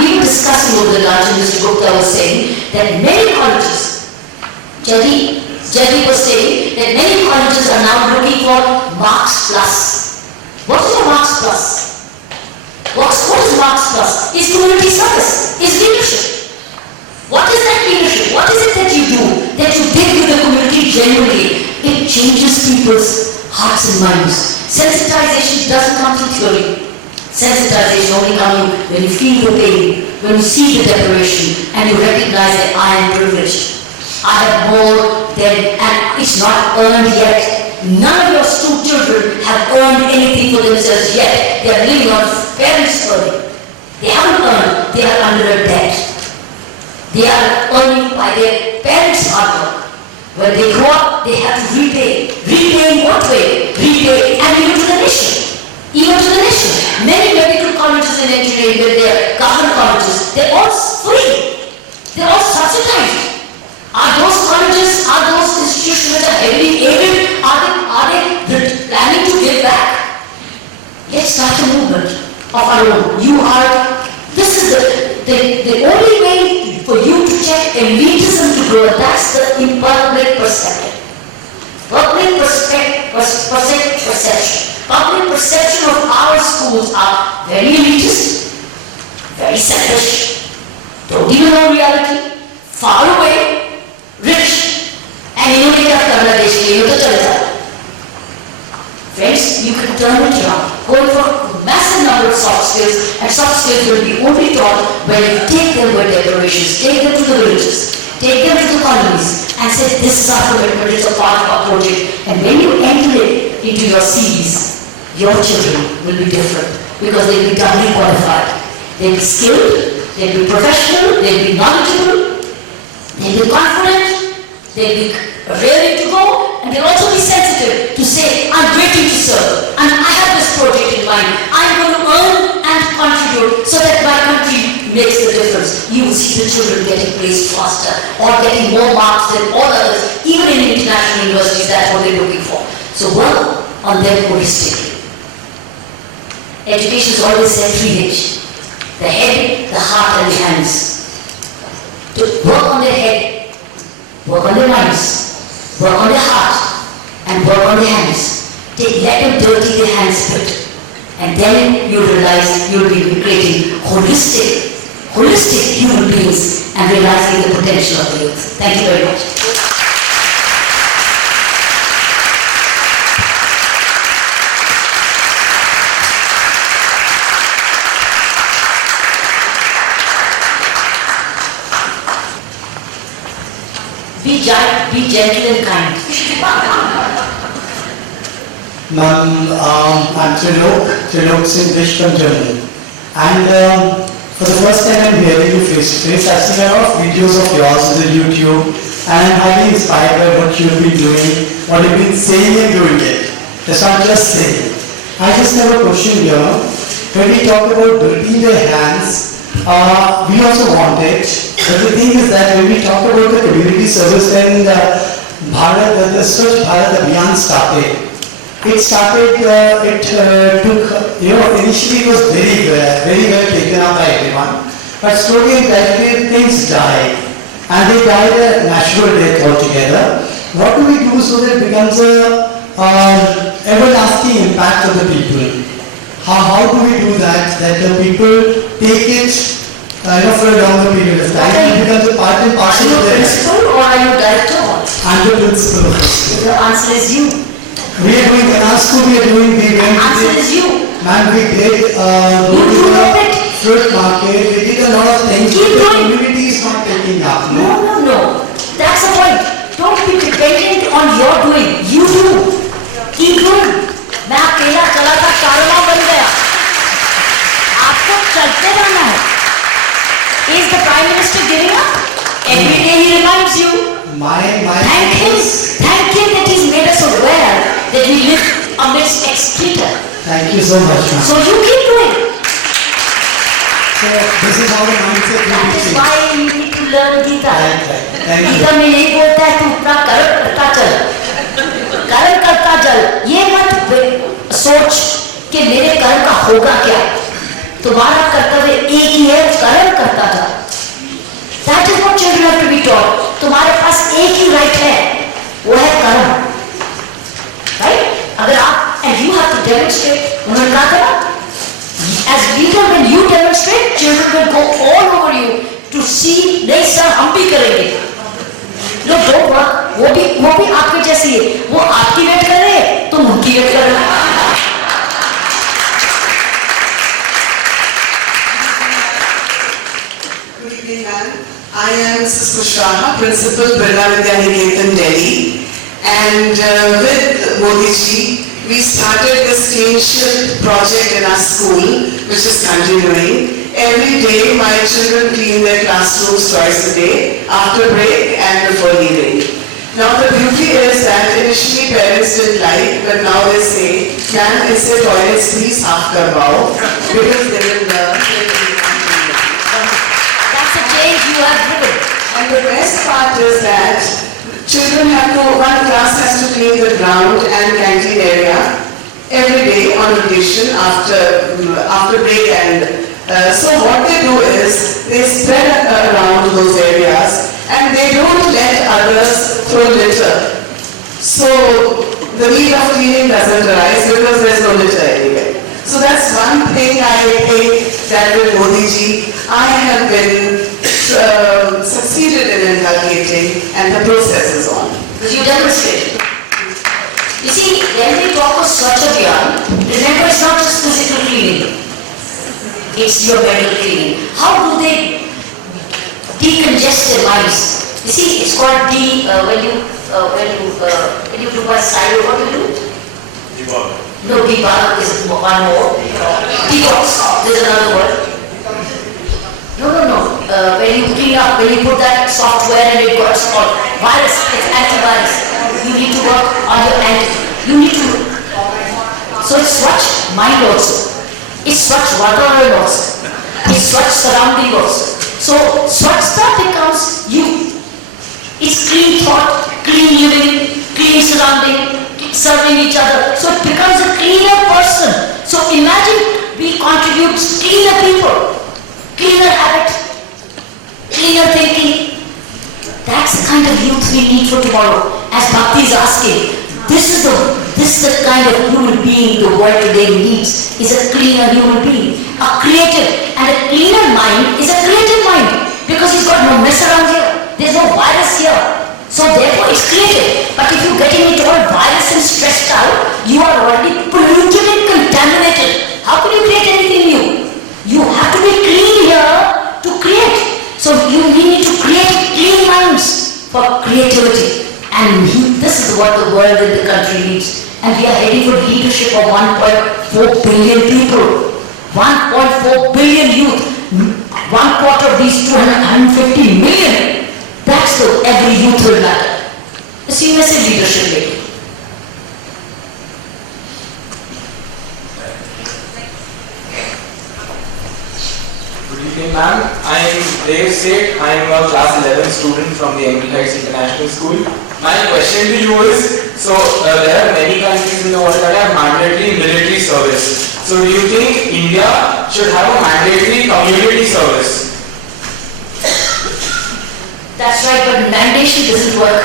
We were discussing over the lunch and Mr. Gupta was saying that many colleges, Jyoti was saying that many colleges are now looking for Marks Plus. What is your Marks Plus? What is Marks Plus? Is community service, is leadership. What is that leadership? What is it that you do, that you give to the community genuinely? It changes people's hearts and minds. Sensitization doesn't come through theory. Sensitization only comes when you feel the pain, when you see the deprivation, and you recognize that I am privileged. I have more than, and it's not earned yet. None of your children have earned anything for themselves yet. They are living on parents' earning. They haven't earned, they are under a debt. They are earning by their parents' hard work. When they grow up, they have to repay. Repay in what way? Repay and even to the nation. Even to the nation. Many medical colleges in engineering, when they are government colleges, they're all free. They're all subsidized. Are those colleges, are those institutions which are heavily aided, are they planning to give back? Let's start a movement of our own. This is the only way for you to check elitism to grow. That's the imperfect perspective. Public perception. Public perception of our schools are very elitist, very selfish, don't even know reality, far away, rich, and इन्होंने क्या करना देश के लिए तो चलता है. Friends, you can turn it around. Going for massive number of soft skills, and soft skills will be only taught when you take them with declarations, take them to the villages, take them to the colonies, and say this is our commitment, it's a part of our project. And when you enter it into your CVs, your children will be different because they'll be doubly qualified. They'll be skilled, they'll be professional, they'll be knowledgeable, they'll be confident, they'll be ready to go, and they'll also be sensitive to say, I'm waiting to serve, and I have this project in mind. I'm going to earn and contribute so that my country makes the difference. You will see the children getting placed faster or getting more marks than all others, even in international universities. That's what they're looking for. So work on them holistically. Education is always said 3H. The head, the heart, and the hands. To work on their head, work on their minds, work on their heart, and work on their hands. Let them dirty their hands a bit. And then you realize you'll be creating holistic human beings and realizing the potential of the youth. Thank you very much. Be gentle and kind. Ma'am, I'm Trilok Singh Vish from Germany. And for the first time I'm hearing you face to face. I've seen a lot of videos of yours on YouTube, and I'm highly inspired by what you've been doing, what you've been saying and doing it. That's not just saying. I just have a question here. When we talk about dirtying their hands, we also want it. But the thing is that when we talk about the community service, then the Swachh Bharat Abhiyan started. It took, initially it was very well taken up by everyone. But slowly and gradually things died. And they died a natural death altogether. What do we do so that it becomes a everlasting impact on the people? How do we do that the people take it for a longer period of time? It becomes a part and parcel of their life. Are you principal or are you director? I'm the principal of the school. The answer is you. We are doing Kanasku, we answer is you. Man, we did fruit market, we did a lot of things. Keep The doing. community is not taking up. No. That's the point. Don't be dependent on your doing. You do. Keep doing. मैं अकेला चला था कारवा बन गया. आपको चलते रहना है. Is the Prime Minister giving up? Every day he reminds you. Thank him that he's made us aware that we live amidst excreta. Thank you so much, ma'am. So you keep doing. So this is how the mindset will That be is changed. why you need to learn Gita. Right. Thank you. Gita में यही बोलता है तू अपना कर्म करता चल. कर्म करता चल. ये मत सोच कि मेरे कर्म का होगा क्या. तुम्हारा कर्तव्य एक ही है, कर्म करता जा. That is what children have to be taught. तुम्हारे पास एक ही right है, वो है कर्म. Right? अगर आप and you have to demonstrate. उन्होंने कहा था, as leader when you demonstrate, children will go all over you to see. नहीं सर हम भी करेंगे. लोग don't work. वो भी आपके जैसी है. वो आपकी वेट कर रहे हैं, तुम उनकी वेट कर रहे हो. I am Mrs. Kushwaha, Principal, Birla Vidya Niketan, Delhi. And with Modi ji, we started this cleanship project in our school, which is continuing. Every day, my children clean their classrooms twice a day, after break and before leaving. Now the beauty is that initially parents didn't like, but now they say, "Ma'am, isse toilets please half karwao," because they will learn. That's a change you have driven. And the best part is that children one class has to clean the ground and canteen area every day on rotation after break and So what they do is they spread around those areas and they don't let others throw litter. So the need of cleaning doesn't arise because there's no litter anywhere. So that's one thing I think that with Modi ji, I have been succeeded in inculcating and the process is on. Because you demonstrate. You see, when we talk of Swachh Abhiyan, remember it's not just physical cleaning. It's your mental cleaning. How do they decongest their minds? You see, it's called when you do by silo, what do you do? Debug. No, debug is one more. Detox, there's another word. No. When you clean up, when you put that software and it got called virus, it's antivirus. You need to work on your you need to. So it's Swachh mind also. It's Swachh Vatavaran also. It's Swachh surrounding also. So Swachhta becomes you. It's clean thought, clean living, clean surrounding, serving each other. So it becomes a cleaner person. So imagine we contribute cleaner people, cleaner habit, cleaner thinking. That's the kind of youth we need for tomorrow. As Bhakti is asking, this is the kind of human being the world today needs, is a cleaner human being, a creative, and a cleaner mind is a creative mind because he's got no mess around here. There's no virus here. So therefore it's creative. But if you're getting it all virus and stressed out, you are already polluted and contaminated. How can you create anything new? You have to be clean here to create. So we need to create clean minds for creativity. And this is what the world and the country needs. And we are heading for leadership of 1.4 billion people. 1.4 billion youth. 1/4 of these 250 million. That's the every youth will matter. It's universal leadership making. Good evening, ma'am. I am Dev Seth. I am a class 11 student from the Emerald Heights International School. My question to you is, so there are many countries in the world that have mandatory military service. So do you think India should have a mandatory community service? That's right, but mandation doesn't work.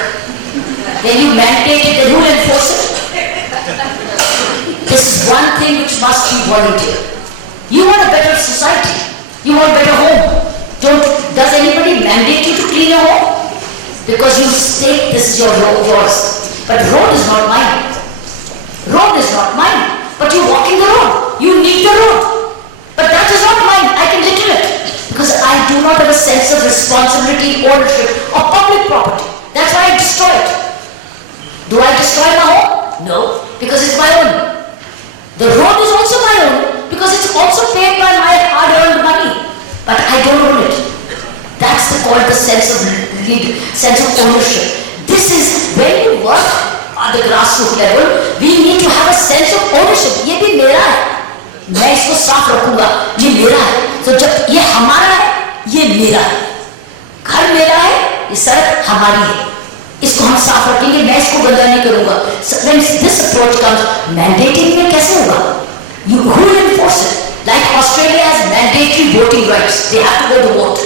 When you mandate it, then who will enforce it? This is one thing which must be volunteer. You want a better society. You want a better home. Does anybody mandate you to clean your home? Because you state this is yours. But road is not mine. Road is not mine. But you're walking the road. You need the road. But that is not mine. I can litter it. Because I do not have a sense of responsibility, ownership of public property. That's why I destroy it. Do I destroy my home? No, because it's my own. The road is also my own because it's also paid by my hard-earned money. But I don't own it. That's called the sense of ownership. This is when you work at the grassroots level, we need to have a sense of ownership. ये भी मेरा है. मैं इसको साफ रखूंगा. ये मेरा है. तो जब ये हमारा है, ये मेरा है. घर मेरा है, ये सड़क हमारी है. इसको हम साफ रखेंगे. मैं इसको गंदा नहीं करूंगा. When this approach comes, mandating में कैसे होगा? Who will enforce it? Like Australia has mandatory voting rights. They have to go to vote.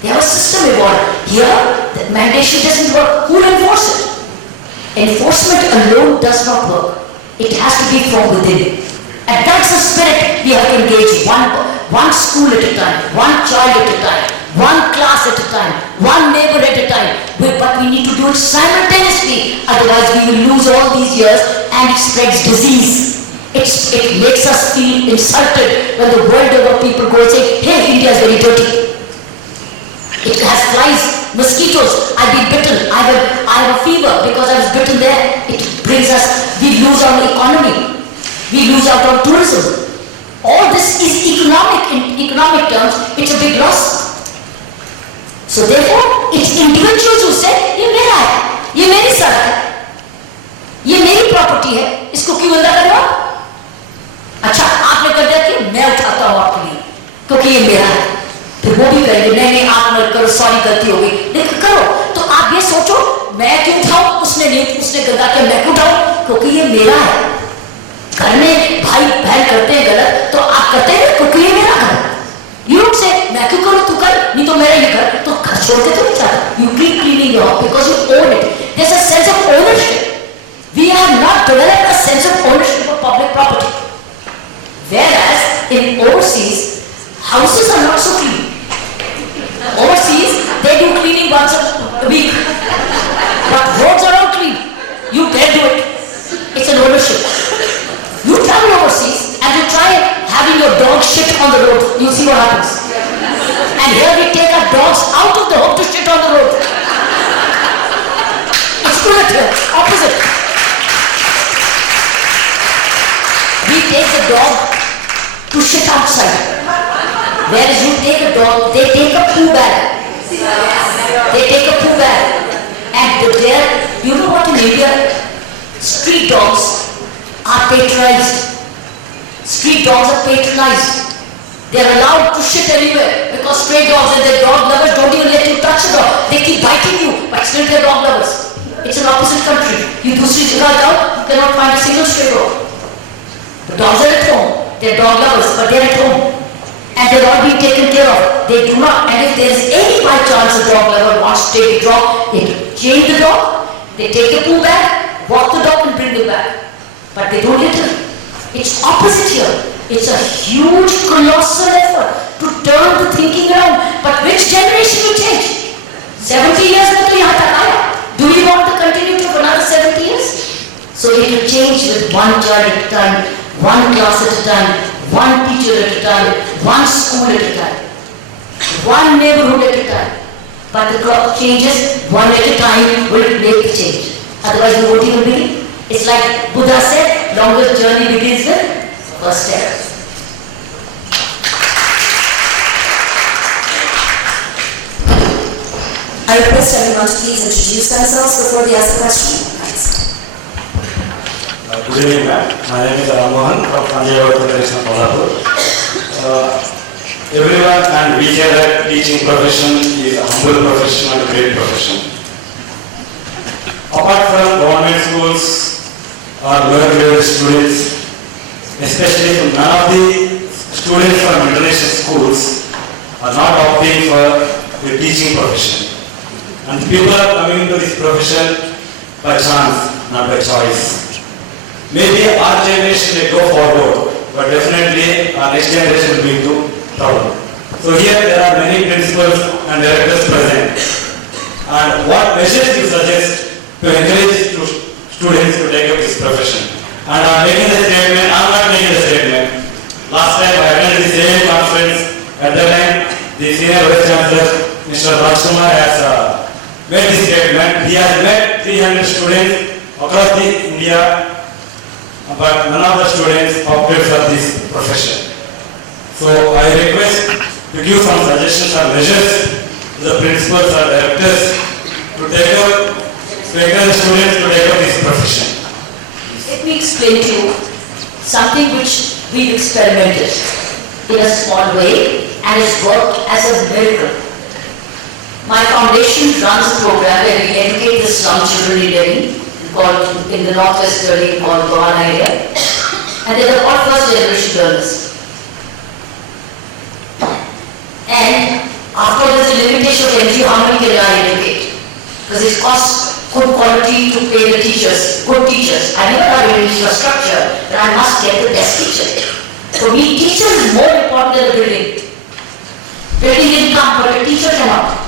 They have a system evolved. Here, the mandation doesn't work. Who will enforce it? Enforcement alone does not work. It has to be from within. And that's the spirit we have to engage. One school at a time, one child at a time, one class at a time, one neighbor at a time. But we need to do it simultaneously. Otherwise, we will lose all these years and it spreads disease. It makes us feel insulted when the world over people go and say, hey, India is very dirty. It has flies, mosquitoes. I've been bitten. I have a fever because I was bitten there. It brings us, we lose our economy. We lose out on tourism. All this is economic. In economic terms, it's a big loss. So therefore, it's individuals who say, ये मेरा है, ये मेरी सड़क है, ये मेरी property है, इसको क्यों गंदा कर रहे हो? अच्छा, आपने कर दिया कि मैं उठाता हूँ आपके लिए, क्योंकि ये मेरा है. फिर वो भी कहेंगे नहीं आप मत करो, सॉरी गलती हो गई. लेकिन करो तो आप ये सोचो, मैं क्यों उठाऊं? उसने गंदा किया, मैं क्यों उठाऊं? क्योंकि ये मेरा है. घर में भाई बहन करते हैं गलत तो आप करते हैं क्योंकि ये मेरा घर, in overseas, houses are not so clean. Overseas, they do cleaning once a week. But roads are all clean. You dare do it. It's an ownership. You travel overseas and you try having your dog shit on the road. You see what happens. And here we take our dogs out of the home to shit on the road. It's good here. Opposite. We take the dog to shit outside. Whereas you take a dog, they take a poo bag. They take a poo bag. And there, you know what in India? Street dogs are patronized. Street dogs are patronized. They are allowed to shit everywhere because stray dogs and their dog lovers don't even let you touch the dog. They keep biting you, but still they're dog lovers. It's an opposite country. You दूसरी जगह जाओ, you cannot find a single stray dog. The dogs are at home. They're dog lovers, but they're at home. And they're all being taken care of. They do not, and if there is any by chance a dog lover wants to take a dog, they chain the dog, they take the poo bag, walk the dog and bring it back. But they don't litter. It's opposite here. It's a huge, colossal effort to turn the thinking around. But which generation will change? 70 years में तो यहाँ तक आया. Do we want to continue to another 70 years? So it will change with one child at a time, one class at a time, one teacher at a time, one school at a time, one neighborhood at a time. But the clock changes, one at a time will make the change. Otherwise we won't even begin. It's like Buddha said, longest journey begins with first step. I request everyone to please introduce themselves before they ask the question. Thanks. Good evening, ma'am. My name is Mohan from Kanjayawad Federation of Kolhapur. Everyone can we say that teaching profession is a humble profession and a great profession. Apart from government schools or lower grade students, especially from none of the students from international schools are not opting for the teaching profession. And people are coming into this profession by chance, not by choice. Maybe our generation may go forward, but definitely our next generation will be into trouble. So here there are many principals and directors present. And what measures you suggest to encourage students to take up this profession? And I am making the statement, I am not making the statement. Last time I attended the same conference, at that time the senior vice chancellor, Mr. Rajkumar has made this statement. He has met 300 students across the India, but none of the students opted for this profession. So I request to give some suggestions or measures to the principals or directors to encourage students to take up this profession. Let me explain to you something which we've experimented in a small way and it's worked as a miracle. My foundation runs a program where we educate the slum children in Delhi, called in the northwest Delhi called Gowana area, and they are all first generation learners. And after there's a limitation of entry, how many can I educate? Because it costs good quality to pay the teachers, good teachers. I never have any infrastructure, but I must get the best teacher. For me, teacher is more important than the building. Building income, but a teacher cannot.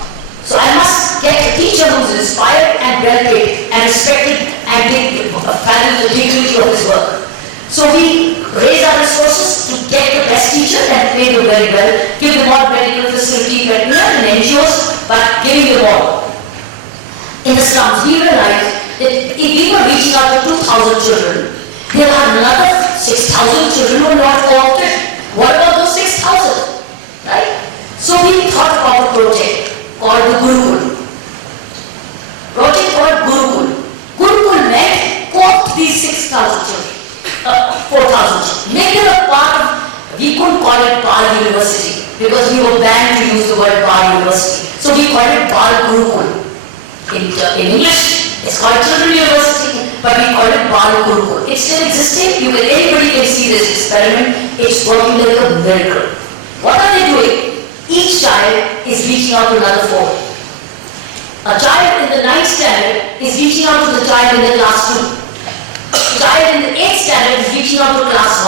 So I must get a teacher who's inspired and well paid and respected and value the dignity of his work. So we raise our resources to get the best teacher and pay them very well, give them all medical facility, and NGOs, but giving them all. In the slums, we realized that if we were reaching out to 2,000 children, there are another 6,000 children who are not co-opted. What about those 6,000? Right? So we thought about a project called the Gurukul. Project called Gurukul. Gurukul meant co-opt these 6,000 children, 4,000 children. Make them a part of, we couldn't call it Bal University because we were banned to use the word Bal University. So we called it Bal Gurukul. In English, it's called Children University, but we call it Bal Gurukul. It's still existing. Anybody can see this experiment. It's working like a miracle. What are they doing? Each child is reaching out to another four. A child in the 9th standard is reaching out to the child in the class 2. A child in the 8th standard is reaching out to class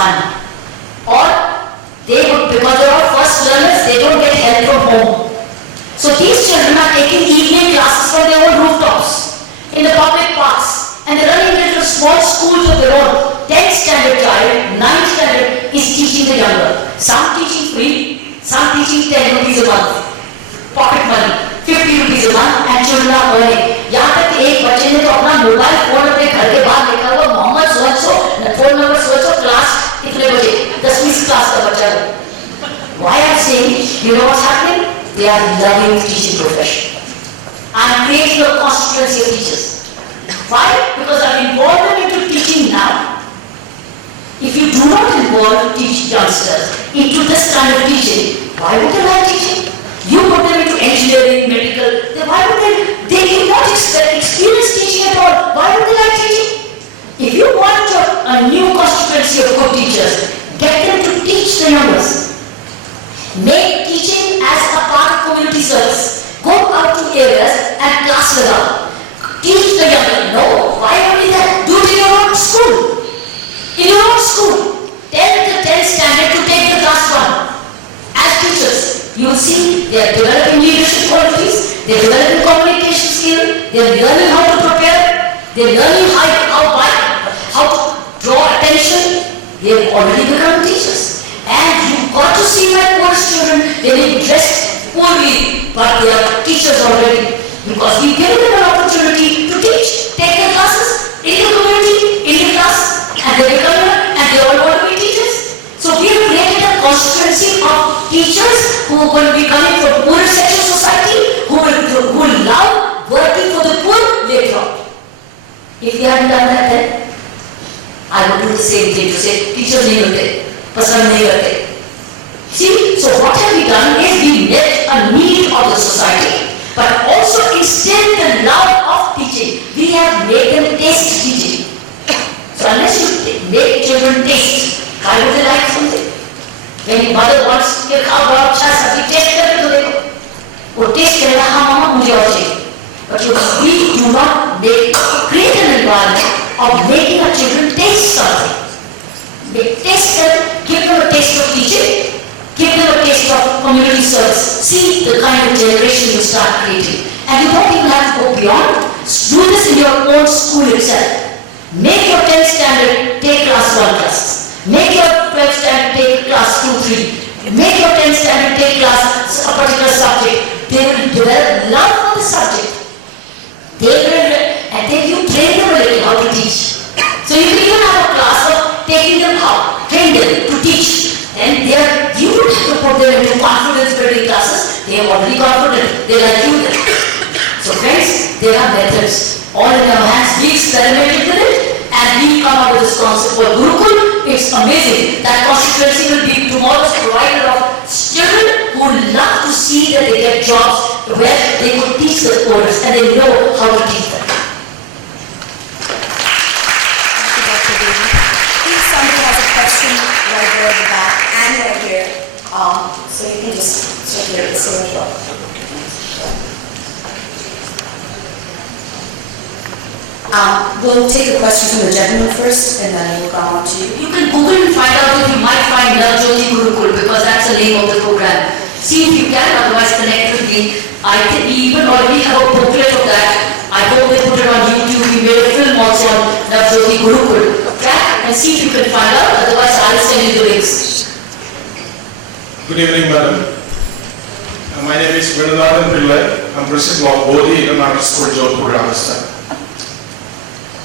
1. Or they from home. So these children are taking evening classes from their own rooftops, in the public parks, and they're running into small schools of their own. 10th standard child, 9th standard is teaching the younger. Some teaching free, some teaching 10 rupees a month, pocket money, 50 rupees a month, and children are earning. यहाँ तक कि एक बच्चे ने तो अपना mobile phone अपने घर के बाहर लिखा हुआ मोहम्मद सोचो, फोन नंबर सोचो, क्लास कितने बजे, 10वीं क्लास का बच्चा है. Why I'm saying, you know what's happening? They are loving teaching profession. I'm creating a constituency of teachers. Why? Because I'm involved into teaching now. If you do not involve youngsters into this kind of teaching, why would they like teaching? You put them into engineering, medical, then why would they do not experience teaching at all. Why would they like teaching? If you want a new constituency of good teachers, get them to teach the youngers. Make teaching as a part of community service. Go out to areas and class it up. Teach the younger. No, why only that? Do it in your own school. In your own school. Tell the 10th standard to take the class 1. As teachers, you will see they are developing leadership qualities, they are developing communication skills, they are learning how to prepare, they are learning how to draw attention. They have already become teachers. And you've got to see my poorest children, they may be dressed poorly, but they are teachers already. Because we've given them an opportunity to teach, take their classes in the community, in the class, and they become here, and they all want to be teachers. So we have created a constituency of teachers who are going to be coming from poorer section of society, who will love working for the poor later on. If we hadn't done that then, I would do the same thing to say, teachers nahi hote, pasand nahi karte. See, so what have we done is we met a need of the society, but also instilled the love of teaching. We have made them taste teaching. So unless you make children taste, why would they like something? When your mother wants to khao bahut acha sabzi, taste karke to dekho. वो taste करेगा, हाँ मामा मुझे और चाहिए. But we do not create an environment of making our children taste something. They taste them, give them a taste of teaching, give them a taste of community service. See the kind of generation you start creating. And you don't even have to go beyond. Do this in your own school itself. Make your 10th standard take class 1 classes. Make your 12th standard take class 2, 3. Make your 10th standard take class a particular subject. They will develop love for the subject. They will, and then you train them a little how to teach. So you can even have a class of taking them how, train them to teach. And you don't have to put them into confidence building classes. They are already confident. They like you then. So friends, there are methods. All in our hands, we experimented with it and we come up with this concept called Gurukul. It's amazing. That constituency will be tomorrow's provider of children who love to see that they get jobs where they could teach the poorest and they know how to teach them. Thank you, Dr. Bedi. If somebody has a question right there at the back and right here, so you can just circulate the same as well. We'll take a question from the gentleman first, and then we'll go on to you. You can Google and find out if you might find Navjyoti Gurukul because that's the name of the program. See if you can, otherwise connect with me. I think we even already have a booklet of that. I hope they put it on YouTube. We made a film also on Navjyoti Gurukul. Track and see if you can find out, otherwise I'll send you the links. Good evening, madam. My name is Venunadan Pillai. I'm principal of Bodhi International School, Jodhpur, Rajasthan.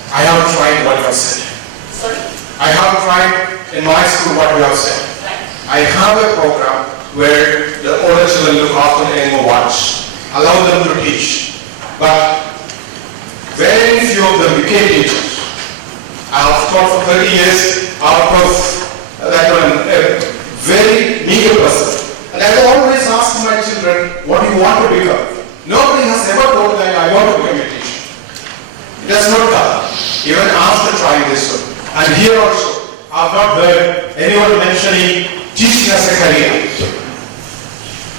I have tried what you have said. Sorry? I have tried in my school what you have said. Right. I have a program where the older children look after them and watch, allow them to teach. But very few of them became teachers. I have taught for 30 years out of that one, a very meager person. And I always ask my children, what do you want to become? Nobody has ever told them, I want to become a teacher. It has not come, even after trying this one. And here also, I have not heard anyone mentioning teaching as a career.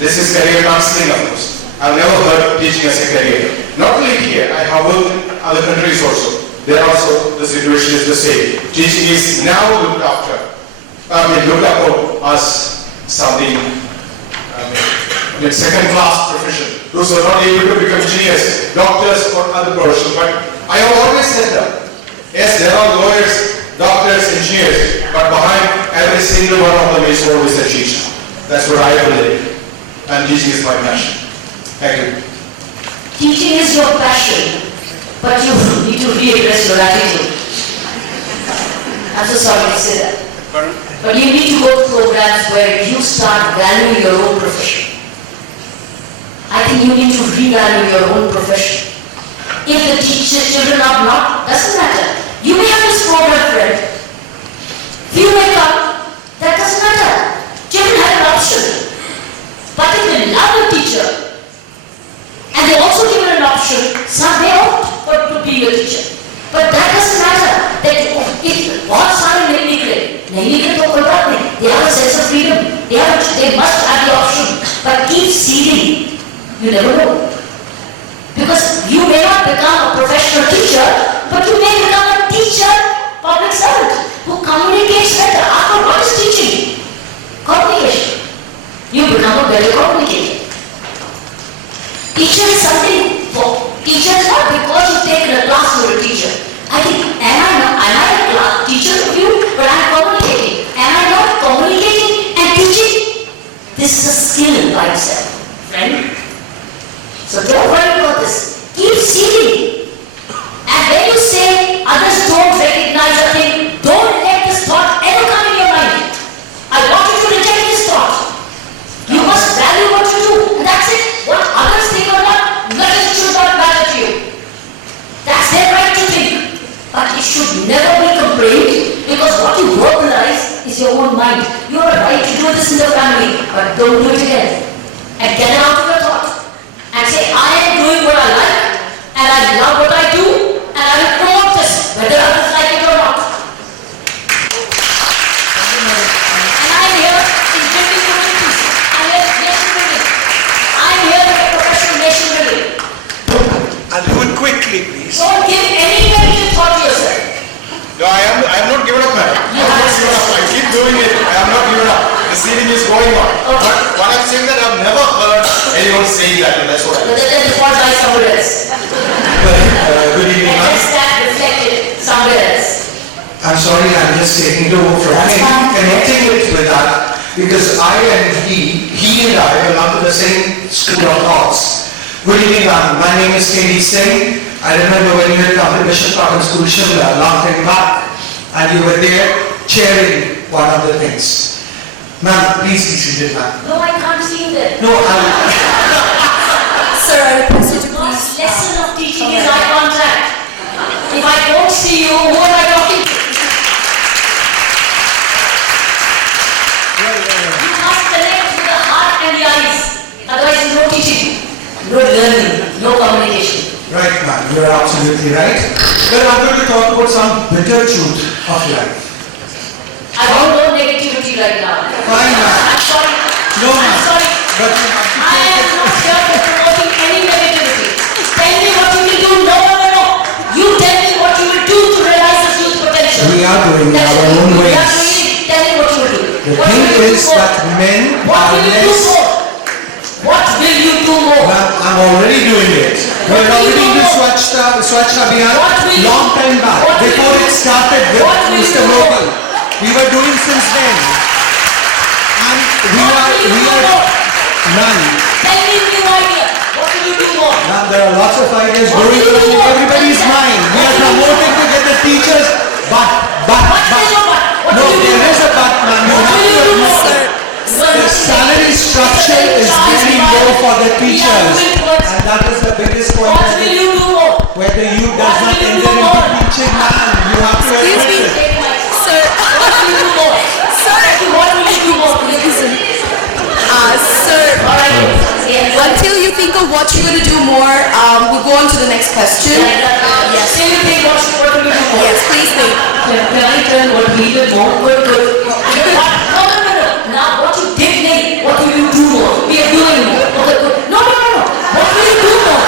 This is career counseling, of course. I have never heard teaching as a career. Not only here, I have worked in other countries also. There also, the situation is the same. Teaching is now looked after. Looked upon as something in second-class profession. Those who are not able to become engineers, doctors or other professions. But I have always said that, yes, there are lawyers, doctors, engineers, but behind every single one of them is always a teacher. That's what I believe. And teaching is my passion. Thank you. Teaching is your passion, but you need to readdress your attitude. I'm so sorry to say that. But you need to go to programs where you start valuing your own profession. I think you need to revalue your own profession. If the children are not, doesn't matter. You may have this program friend. Few may come, that doesn't matter. Children have an option. But if they love a teacher, and they also give an option, some may opt for to be a teacher. But that doesn't matter. That if all सारे नहीं निकले तो कोई बात नहीं. They have a sense of freedom. They must have the option. But keep seeding. You never know. Because you may not become a professional teacher, but you may become a teacher, public servant, who communicates better. After what is teaching? Communication. You become a better communicator. Teacher is something for teacher is not because you've taken a class you're a teacher. I think, am I a class teacher of you? But I'm communicating. Am I not communicating and teaching? This is a skill by itself, friend. So don't worry about this. Keep seeding. And when you say others don't recognize a thing, don't let this thought ever come in your mind. I want you to reject this thought. You must value what you do. And that's it. What others think or not, nothing should not matter to you. That's their right to think. But it should never be complained because what you verbalize is your own mind. You have a right to do this in the family, but don't do it again. And get it out of your thought. And say, I am doing what I like, and I love what I do, and I will promote this, whether others like it or not. And I'm here in building communities. I'm here in nation building. I'm here in professional nation building. And do it quickly, please. Don't give any negative thought to yourself. No, I am not given up, man. You have to given up. I keep doing it. I am not given up. The seeding is going on. Okay. But I'm saying that I've never heard anyone saying that, and that's what I But then the fault lies somewhere else. Good evening, And ma'am. just that reflected somewhere else. I'm sorry, I'm just taking the over from connecting it with that because I and he and I belong to the same school of thoughts. Good evening, ma'am. My name is K.D. Singh. I remember when you had come to Bishop Park School, Shimla, a long time back, and you were there chairing one of the things. Ma'am, please be seated, ma'am. No, I can't see you there. No, Sir, I request you to The please. lesson of teaching is eye contact. If I don't see you, who am I talking to? You must connect with the heart and the eyes. Otherwise, no teaching, no learning, no communication. right, ma'am, you're absolutely right. Well, I'm going to talk about some bitter truth of life. I don't know negativity right now. Fine, ma'am. I'm sorry. No, I'm ma'am. sorry. But I am not here for promoting any negativity. Tell me what you will do. No, no, no, no. You tell me what you will do to realize this youth potential. we are doing That's our it. own You ways. have to really tell me what you will do. The What thing will you is do more? that men What are will you do less. more? What will you do more? Ma'am, I'm already doing it. What We're will you already do into more? Swachh Abhiyan What will you- long time back. what will Before you- it started with what will you Mr. do more? Local. We were doing since then. And What will you do more? none. Tell me new idea. What will you do more? Ma'am, there are lots of ideas What going will you on in do more? everybody's What mind. We will are you do promoting to get the teachers, but. What is your but? What No, will you do there is more? a but, ma'am. You What have will you to do more? admit it. The salary structure is very low for the teachers. And that is the biggest point. What will you do more? Whether you does What not will you enter do into more? teaching, ma'am, you have to Excuse admit me. it. Take my Sir, What will you do more? sir, What will you do more? listen. Sir, All right. Yes. until you think of what you're going to do more, we'll go on to the next question. Yes. Still you think what will you do more? Yes, please think. Can I turn what we did more? Good, good. No. Now what you did make, what will you do more? We are doing more. Okay, good. No. What will you do more?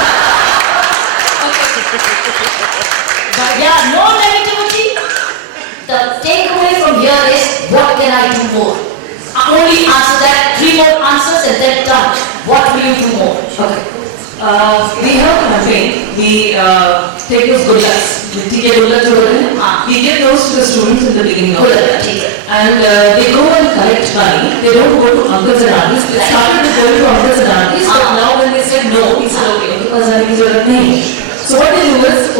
But yeah, no negativity. The takeaway from here is what can I do more? I only answer that, 3 more answers and then done. What will you do more? Okay. We have a campaign. We take those good lucks. We give those to the students in the beginning of the year. And they go and collect money. They don't go to uncles and aunties. They started with going to uncles and aunties, but now when they said no, we said okay, because aunties are नहीं. So what they do is,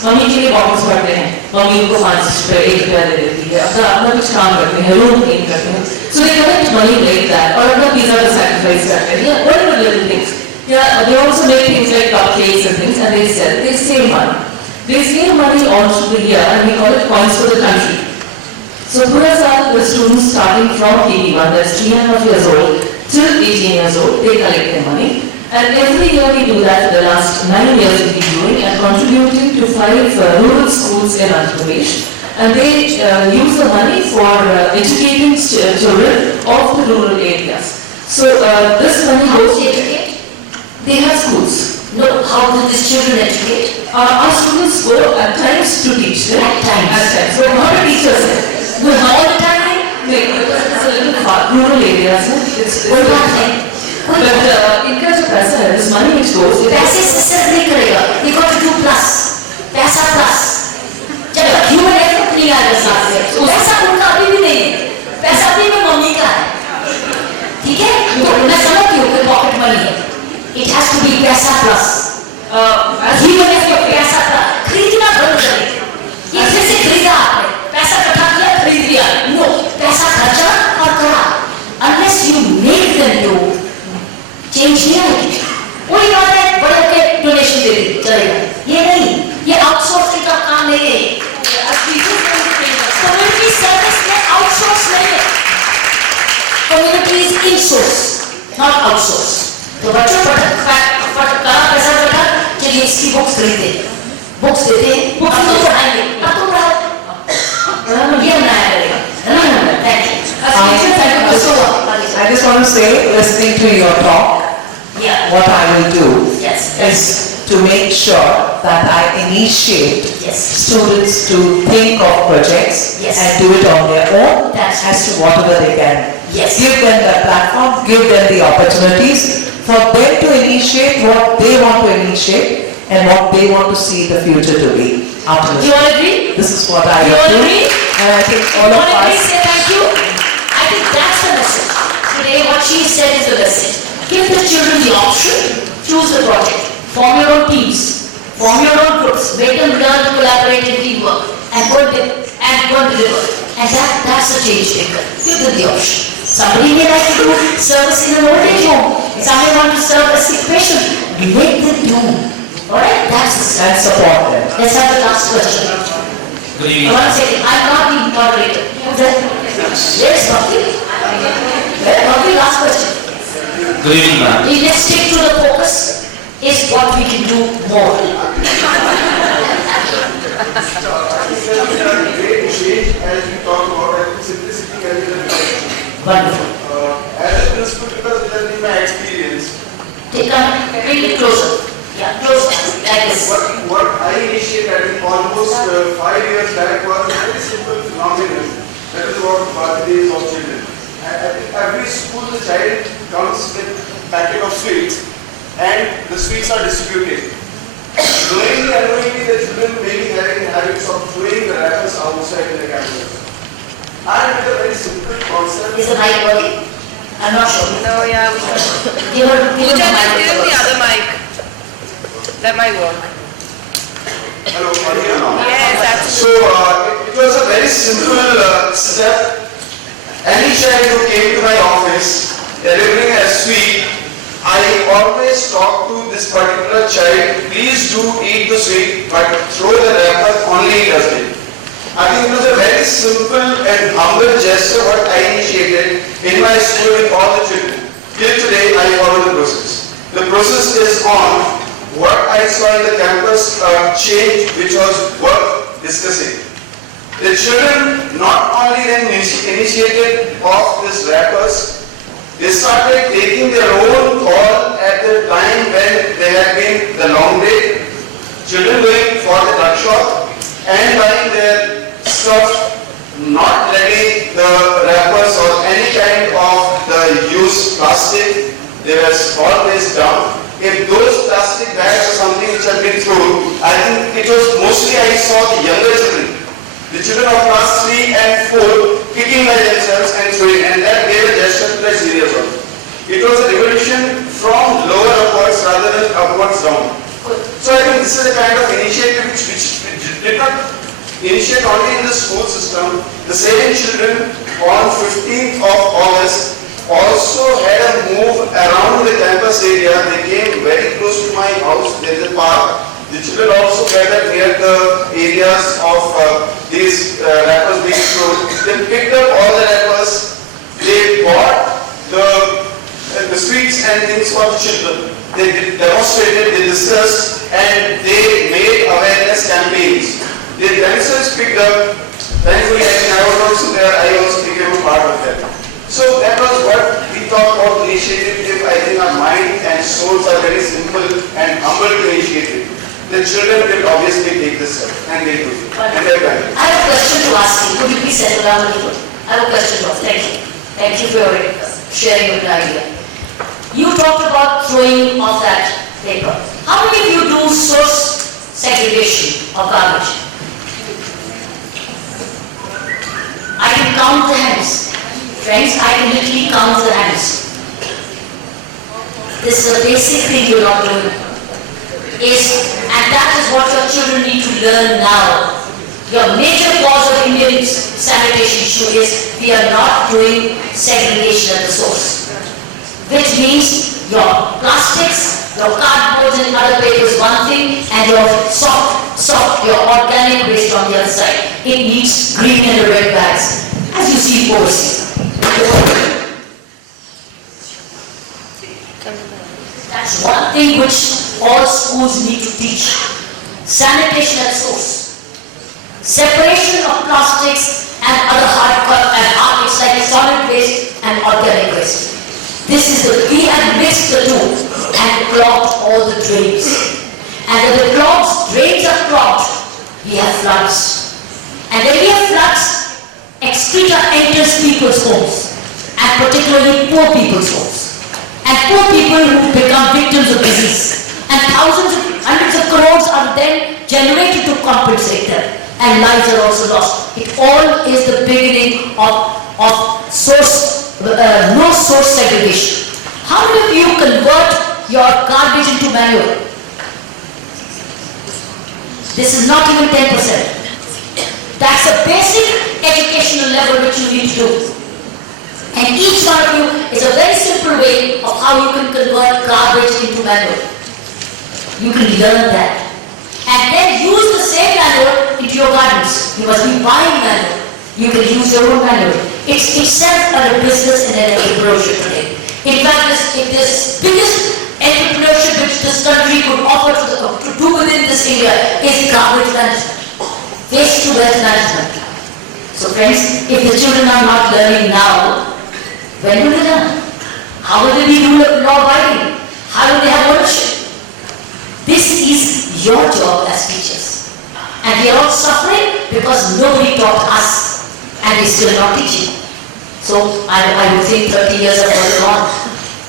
mummy के लिए boxes भरते हैं. Mummy उनको 5 रुपए 1 रुपया दे देती है. अपना कुछ काम करते हैं, room clean करते हैं. So they collect money like that. और अपना pizza का sacrifice करते हैं. Yeah, whatever little things. Yeah, they also make things like cupcakes and things, and they sell. They save money. They save money all through the year, and we call it coins for the country. So Purasad, the students starting from KG1, that's 3.5 years old, till 18 years old, they collect their money. And every year we do that for the last 9 years we've been doing and contributing to 5 rural schools in Andhra Pradesh. And they use the money for educating children of the rural areas. So this money goes to educate. They have schools. No, how do these children educate? Our students go at times to teach them. At times. At times. So not a teacher. No, all the time? Because it's a little far, rural areas. It's What time? but in case of पैसा, this money which goes, पैसे से सिर्फ नहीं करेगा. They got to do plus. पैसा plus. जब तक human effort नहीं आएगा साथ में, तो पैसा उनका अभी भी नहीं है. पैसा अभी भी मम्मी का है. ठीक है? तो मैं समझती हूँ कि pocket money है. It has to be पैसा plus. Human effort पैसा plus. खरीदना बंद करें. ये फिर से खरीदा आपने. पैसा इकट्ठा किया, खरीद लिया. No, पैसा खर्चा और करा. Unless you make them do, change नहीं आएगी. कोई बात है, बड़े के डोनेशन दे दी, चलेगा. ये नहीं, ये आउटसोर्सिंग का काम नहीं है. कम्युनिटी सर्विस में आउटसोर्स नहीं है. Community is insource, not outsource. तो बच्चों फट करा पैसा बैठा, चलिए इसकी बुक्स खरीदते, बुक्स देते हैं, बुक्स तो पढ़ाएंगे, अब तो पढ़ाओ. ये नया रहेगा. Thank you. I just want to say, listening to your talk, Yeah. what I will do Yes. is to make sure that I initiate Yes. students to think of projects Yes. and do it on their own That's as to whatever they can. Yes. Give them the platform, give them the opportunities for them to initiate what they want to initiate and what they want to see the future to be. Do you all agree? This is what I You will all do. agree? And I think all of Please us, say thank you. I think that's the message. Today what she said is the message. Give the children the option, choose the project, form your own teams, form your own groups, make them learn to collaborate and teamwork, and go and deliver. And that's the change maker. Give them the option. Somebody may like to do service in an old age home. Somebody want to serve a sick patient. Make them do. Alright? That's the and support them. Let's have the last question. Good evening. One second, I'm not the moderator. Who's that? Yes, Bhakti. Bhakti, last question. Good evening, ma'am. Let's stick to the focus. Is what we can do more. Great change as we talk about, I think simplicity can be the best. Wonderful. As a principal, because it has been my experience, Bring it closer. Yeah, closer. Like this. what I initiated I think almost 5 years back was a very simple phenomenon. That is about birthdays of children. I think every school the child comes with a packet of sweets and the sweets are distributed. Knowingly, unknowingly, the children may be having habits of throwing the wrappers outside in the campus. And with a very simple concept. Is the mic working? I'm not sure. No, yeah, we can. Give her the Give him mic. the other mic. That might work. Hello, can you hear now? Yes, that's So it was a very simple step. Any child who came to my office delivering a sweet, I always talk to this particular child, please do eat the sweet, but throw the wrapper only in dustbin. I think it was a very simple and humble gesture what I initiated in my school with all the children. Till today I follow the process. The process is on. What I saw in the campus change which was worth discussing. The children not only then initiated off these wrappers, they started taking their own call at the time when they had been the long day. Children going for the drug shop and buying their stuff, not letting the wrappers or any kind of the used plastic they were all placed down. If those plastic bags or something which had been thrown, I think it was mostly I saw the younger children. The children of class 3 and 4 kicking by themselves and throwing, and that gave a gesture to the serious one. It was a revolution from lower upwards rather than upwards down. So I think this is a kind of initiative which did not initiate only in the school system. The same children on 15th of August also had a move around the campus area. They came very close to my house, there is a park. The children also gathered near the areas of these wrappers being thrown. They picked up all the wrappers, they bought the sweets and things for the children. They demonstrated, they discussed, and they made awareness campaigns. They themselves picked up. Thankfully, I was also there, I also became a part of that. So that was what we thought about initiative. I think our mind and souls are very simple and humble to initiative. The children will obviously take this step, and they do. And they're going. I have a question to ask you. Could you please settle down a little? I have a question to ask. Thank you. Thank you for sharing your idea. You talked about throwing of that paper. How many of you do source segregation of garbage? I can count the hands. Friends, I can literally count the hands. This is a basic thing you're not doing. And that is what your children need to learn now. Your major cause of Indian sanitation issue is we are not doing segregation at the source. Which means your plastics, your cardboards and other papers one thing, and your soft, your organic waste on the other side. It needs green and red bags, as you see overseas. That's one thing which all schools need to teach. Sanitation at source. Separation of plastics and other it's like solid waste and organic waste. We have mixed the two and clogged all the drains. And when the drains are clogged, we have floods. And when we have floods, excreta enters people's homes, and particularly poor people's homes. And poor people who become victims of disease. And hundreds of crores are then generated to compensate them. And lives are also lost. It all is the beginning of no source segregation. How many of you convert your garbage into manure? This is not even 10%. That's a basic educational level which you need to do. And each one of you is a very simple way of how you can convert garbage into manure. You can learn that. And then use the same manure into your gardens. You must be buying manure. You can use your own manure. It's itself a business and an entrepreneurship today. In fact, this biggest entrepreneurship which this country could offer to do within this area is garbage management. Waste to wealth management. So friends, if the children are not learning now, when will they learn? How will they be law abiding? How will they have ownership? This is your job as teachers. And we are all suffering because nobody taught us and we still not teaching. So I would think 30 years have gone on.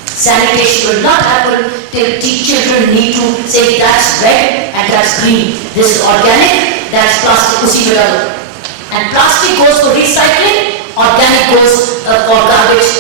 Sanitation will not happen till children need to say that's red and that's green. This is organic, that's plastic, usi mein dalo. And plastic goes for recycling, organic goes for garbage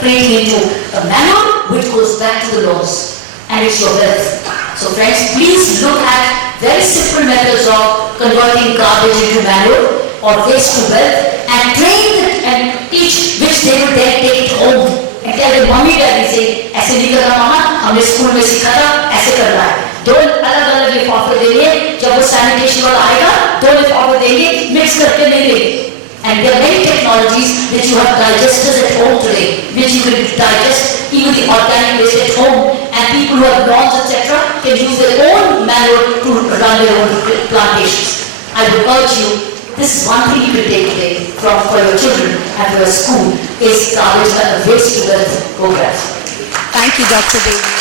creating into manure, which goes back to the lawns. And it's your wealth. So friends, please look at very simple methods of converting garbage into manure or waste to wealth and train it and teach which they will then take it home. And tell them, mommy, daddy say, ऐसे नहीं करना मामा, हमने school में सीखा था, ऐसे करना है. दो अलग-अलग लिफाफे देंगे, जब वो sanitation वाला आएगा, दो लिफाफे देंगे, mix करके नहीं देंगे. And there are many technologies which you have digesters at home today, which you can digest even the organic waste at home, and people who have lawns, etc., can use their own manure to run their own plantations. I would urge you, this is one thing you can take today for your children and for your school is garbage and waste to wealth programs. Thank you, Dr. Bedi.